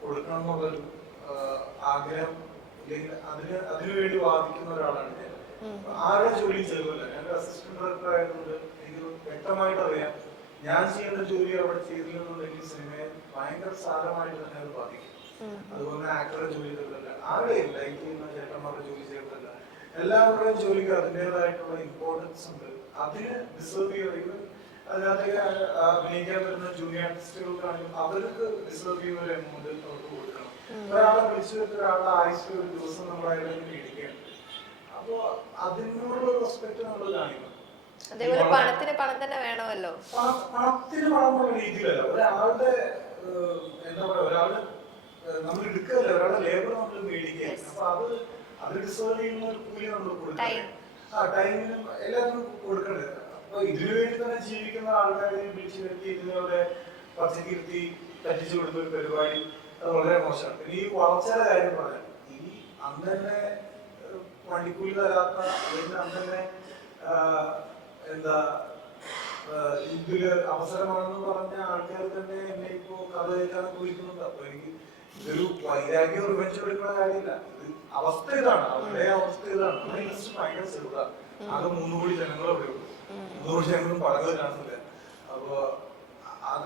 കൊടുക്കണം എന്നുള്ളൊരു ആഗ്രഹം ഇല്ലെങ്കിൽ അതിനുവേണ്ടി വാദിക്കുന്ന ഒരാളാണ് ഞാൻ. ആരുടെ ജോലി ചെറുതല്ല. ഞാൻ അസിസ്റ്റന്റ് ഡയറക്ടർ ആയതുകൊണ്ട് എനിക്ക് വ്യക്തമായിട്ട് അറിയാം ഞാൻ ചെയ്യേണ്ട ജോലി അവിടെ ചെയ്തില്ലെന്നുണ്ടെങ്കിൽ സിനിമയെ ഭയങ്കര സാരമായിട്ട് തന്നെ അത് ബാധിക്കും. അതുപോലെ ആക്ടറുടെ ജോലി ചെയ്തിട്ടല്ല, ആരുടെയും ലൈക്ക് ചെയ്യുന്ന ചേട്ടന്മാരുടെ ജോലി ചെയ്തിട്ടല്ല, എല്ലാവരുടെയും ജോലിക്ക് അതിൻ്റെതായിട്ടുള്ള ഇമ്പോർട്ടൻസ് ഉണ്ട്. അതിന് ഡിസേർവ് ചെയ്യുന്ന അതിനകത്തേക്ക് അഭിനയിക്കാൻ വരുന്ന ജൂനിയർ ആർട്ടിസ്റ്റുകൾക്കാണെങ്കിലും അവർക്ക് ഡിസേർവ് ചെയ്യുന്ന ഒരു എമൗണ്ട് അവർക്ക് കൊടുക്കണം. ഒരാളെ വിളിച്ചു വെച്ച ഒരാളുടെ ആയുസ് ഒരു ദിവസം നമ്മളായിട്ട് മേടിക്കുകയാണ്. അപ്പോ അതിനോടുള്ള റെസ്പെക്ട് നമ്മൾ കാണിക്കണം. അതേപോലെ പണത്തിന് പണം തന്നെ വേണമല്ലോ. പണത്തിന് പണം എന്നുള്ള രീതിയിലല്ല, ഒരാളുടെ എന്താ പറയാ, ഒരാളുടെ നമ്മൾ എടുക്കല്ല, ഒരാളുടെ ലേബർ നമ്മൾ മേടിക്കുക. അപ്പൊ അത് ഡിസേർവ് ചെയ്യുന്ന ഒരു കൂലി നമ്മൾ കൊടുക്കണം. ടൈമിനും എല്ലാത്തിനും കൊടുക്കണ്ടേ. അപ്പൊ ഇതിനു വേണ്ടി തന്നെ ജീവിക്കുന്ന ആൾക്കാരെ വിളിച്ചു വരുത്തി ഇതിനോടെ പച്ചക്കിരുത്തി തട്ടിച്ചു കൊടുത്ത ഒരു പരിപാടി അത് വളരെ മോശമാണ്. പിന്നെ ഈ വളർച്ചയുടെ കാര്യം പറയാം, ഈ അന്ന് തന്നെ വണ്ടിക്കൂലി തരാത്ത, അല്ലെങ്കിൽ അന്ന് തന്നെ എന്താ ഇതില് അവസരമാണെന്ന് പറഞ്ഞ ആൾക്കാർ തന്നെ എന്നെ ഇപ്പോ കഥ കേൾക്കാനൊക്കെ വിളിക്കുന്നുണ്ട്. അപ്പൊ എനിക്ക് ഇതൊരു വൈരാഗ്യം റിവെഞ്ച് എടുക്കുന്ന കാര്യമില്ല. ഇത് അവസ്ഥ ഇതാണ്, അവരുടെ അവസ്ഥ ഇതാണ്. നമ്മുടെ ഇൻഡസ്ട്രി ഭയങ്കര ചെറുതാണ്. ആകെ 3 കോടി ജനങ്ങൾ അവിടെ ഉള്ളൂ. 3 കോടി ജനങ്ങളും പടങ്ങൾ കാണുന്നില്ല. അപ്പൊ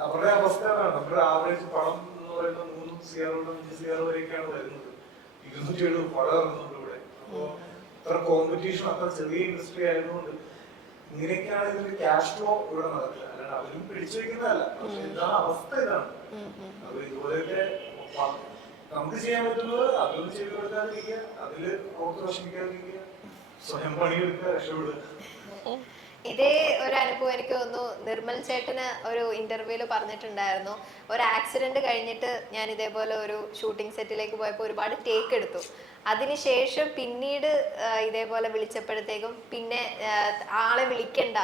അവരുടെ അവസ്ഥ ഇതാണ്. നമ്മുടെ ആവറേജ് പടം എന്ന് പറയുന്നത് 3 CR 5 CR വരെയൊക്കെയാണ് വരുന്നത്. 270 പടം ഇറങ്ങുന്നുണ്ട് ഇവിടെ. അപ്പൊ അത്ര കോമ്പറ്റീഷൻ, അത്ര ചെറിയ ഇൻഡസ്ട്രി ആയതുകൊണ്ട് ഇങ്ങനെയൊക്കെയാണ് ഇതിന്റെ ക്യാഷ് ഫ്ലോ ഇവിടെ നടക്കുക. അല്ലാണ്ട് അവരും പിടിച്ചു വെക്കുന്നതല്ല. പക്ഷെ ഇതാണ് അവസ്ഥ, ഇതാണ്. അപ്പൊ ഇതുപോലെയൊക്കെ നമുക്ക് ചെയ്യാൻ പറ്റുന്നത് അതൊന്നും ചെയ്തു കൊടുക്കാതിരിക്കുക, അതില് ഓർത്ത് വിഷമിക്കാതിരിക്കുക, സ്വയം പണിയെടുക്കുക, രക്ഷപ്പെടുക. ഇതേ ഒരു അനുഭവം എനിക്ക് തോന്നുന്നു നിർമ്മൽ ചേട്ടന് ഒരു ഇന്റർവ്യൂല് പറഞ്ഞിട്ടുണ്ടായിരുന്നു. ഒരു ആക്സിഡന്റ് കഴിഞ്ഞിട്ട് ഞാൻ ഇതേപോലെ ഒരു ഷൂട്ടിംഗ് സെറ്റിലേക്ക് പോയപ്പോൾ ഒരുപാട് ടേക്ക് എടുത്തു. അതിനുശേഷം പിന്നീട് ഇതേപോലെ വിളിച്ചപ്പോഴത്തേക്കും പിന്നെ ആളെ വിളിക്കണ്ട,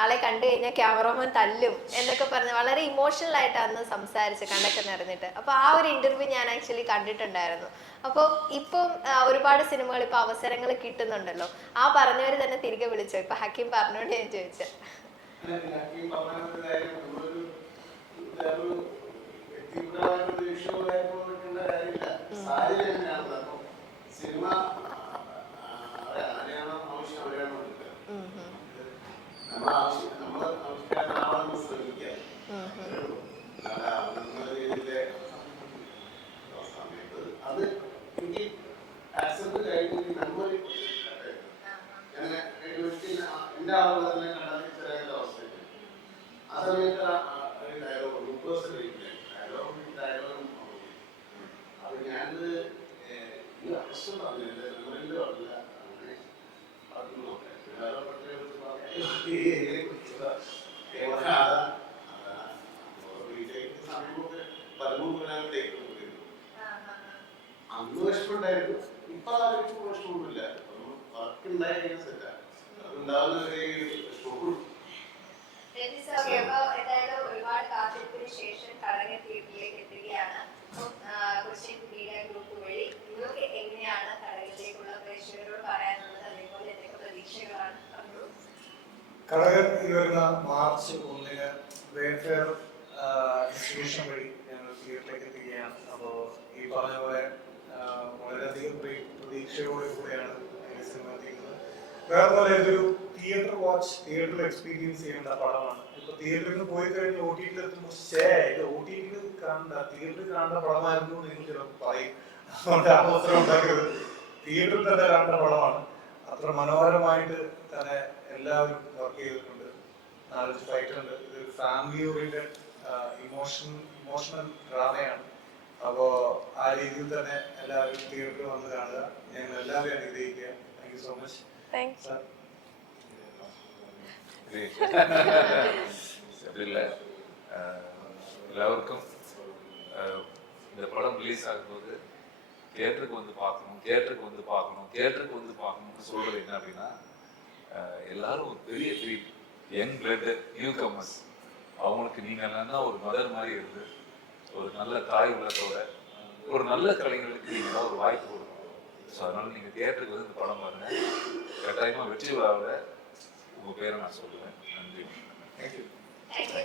ആളെ കണ്ടു കഴിഞ്ഞാൽ ക്യാമറമാൻ തല്ലും എന്നൊക്കെ പറഞ്ഞ് വളരെ ഇമോഷണൽ ആയിട്ട് അന്ന് സംസാരിച്ച് കണ്ടൊക്കെ നിറഞ്ഞിട്ട്. അപ്പൊ ആ ഒരു ഇന്റർവ്യൂ ഞാൻ ആക്ച്വലി കണ്ടിട്ടുണ്ടായിരുന്നു. അപ്പോൾ ഇപ്പം ഒരുപാട് സിനിമകൾ ഇപ്പൊ അവസരങ്ങൾ കിട്ടുന്നുണ്ടല്ലോ, ആ പറഞ്ഞവര് തന്നെ തിരികെ വിളിച്ചോ? ഇപ്പൊ ഹക്കീം പറഞ്ഞോണ്ട് ഞാൻ ചോദിച്ചത്. സിനിമ ആരെയാണോ ആവശ്യം അവരെയാണോ എടുക്കുക. നമ്മൾ ആവശ്യക്കാരനാവാൻ ശ്രമിക്കുക. നമ്മുടെ രീതിയിലെ സമയത്ത് അത് എനിക്ക് ആക്സെപ്റ്റ് കഴിഞ്ഞ് നമ്മൾ അങ്ങനെ എൻ്റെ ആളുകൾ തന്നെ കണ്ടാൽ ചെറിയ അവസ്ഥയുണ്ട്. ആ സമയത്ത് ഡയലോഗ് 30% ഡയലോഗ് അത് ഞാനത് ഈ പ്രശ്നം പറഞ്ഞില്ല മെമ്മറിയിൽ പറഞ്ഞില്ല അങ്ങനെ അത് നോക്കാം അന്ന് വിഷമുണ്ടായിരുന്നു. ഇപ്പൊ ആർക്കും വിഷമൊന്നുമില്ല. വർക്ക് ഉണ്ടായി സെറ്റാ അതുണ്ടാവുന്ന വിഷമം. എന്തായാലും ഒരുപാട് കാത്തിരിപ്പിന് ശേഷം കടങ്ങ തിയേറ്ററിലേക്ക് എത്തുകയാണ്. ക്വസ്റ്റ്യൻ മീഡിയ ഗ്രൂപ്പ് വഴി നിങ്ങൾക്ക് എങ്ങനെയാണ് കടകളിലേക്കുള്ള പ്രേക്ഷകരോട് പറയാനുള്ളത്, അതേപോലെ എന്തൊക്കെ പ്രതീക്ഷകളാണ്? കടകർ ഈ വരുന്ന മാർച്ച് 1 വെൽഫെയർ ഇൻസ്റ്റിറ്റ്യൂഷൻ വഴി ഞങ്ങൾ തിയേറ്ററിലേക്ക് എത്തുകയാണ്. അപ്പോൾ ഈ പറഞ്ഞ പോലെ വളരെയധികം പ്രതീക്ഷയോടെ കൂടെയാണ് സിനിമ എത്തിക്കുന്നത്. വേറെ പോലെ ഇതൊരു തിയേറ്റർ വാച്ച്, തിയേറ്ററിൽ എക്സ്പീരിയൻസ് ചെയ്യേണ്ട പടമാണ്. ഇപ്പൊ തിയേറ്ററിൽ നിന്ന് പോയി കഴിഞ്ഞ് ഒ ടി ടിയിൽ എത്തുമ്പോൾ ഇത് ഒ ടി ടിയിൽ കാണണ്ട, തിയേറ്ററിൽ കാണേണ്ട പടമായിരുന്നു നിങ്ങൾ ചിലപ്പോൾ പറയും. അതുകൊണ്ട് ആ അവസരം ഉണ്ടാക്കരുത്. തിയേറ്ററിൽ തന്നെ കാണേണ്ട പടമാണ്. അത്ര മനോഹരമായിട്ട് തന്നെ എല്ലാവരും വർക്ക് ചെയ്തിട്ടുണ്ട്. 4 ഫൈറ്റ് ഉണ്ട്. ഇതൊരു ഫാമിലി ഓറിയന്റഡ് ഇമോഷണൽ ഡ്രാമയാണ്. അപ്പോ ആ രീതിയിൽ തന്നെ എല്ലാവരും തിയേറ്ററിൽ വന്ന് കാണുക. ഞങ്ങൾ എല്ലാവരെയും അനുഗ്രഹിക്കുക. Thank you so much. Sir எல்லாருக்கும் இந்த படம் ரிலீஸ் ஆகும்போது தியேட்டருக்கு வந்து பார்க்கணும்னு சொல்றது என்ன அப்படின்னா, எல்லாரும் ஒரு பெரிய treat, young blood new commerce, அவங்களுக்கு நீங்க என்னன்னா ஒரு மதர் மாதிரி இருந்து ஒரு நல்ல தாய் உள்ளத்தோட ஒரு நல்ல கலைஞர்களுக்கு நீங்க ஒரு வாய்ப்பு கொடுக்கணும். ஸோ அதனால நீங்க தியேட்டருக்கு வந்து இந்த படம் பாருங்க. கட்டாயமா வெற்றி விழாவில் உங்க பேரை நான் சொல்லுவேன். நன்றி. தேங்க்யூ. Thank you.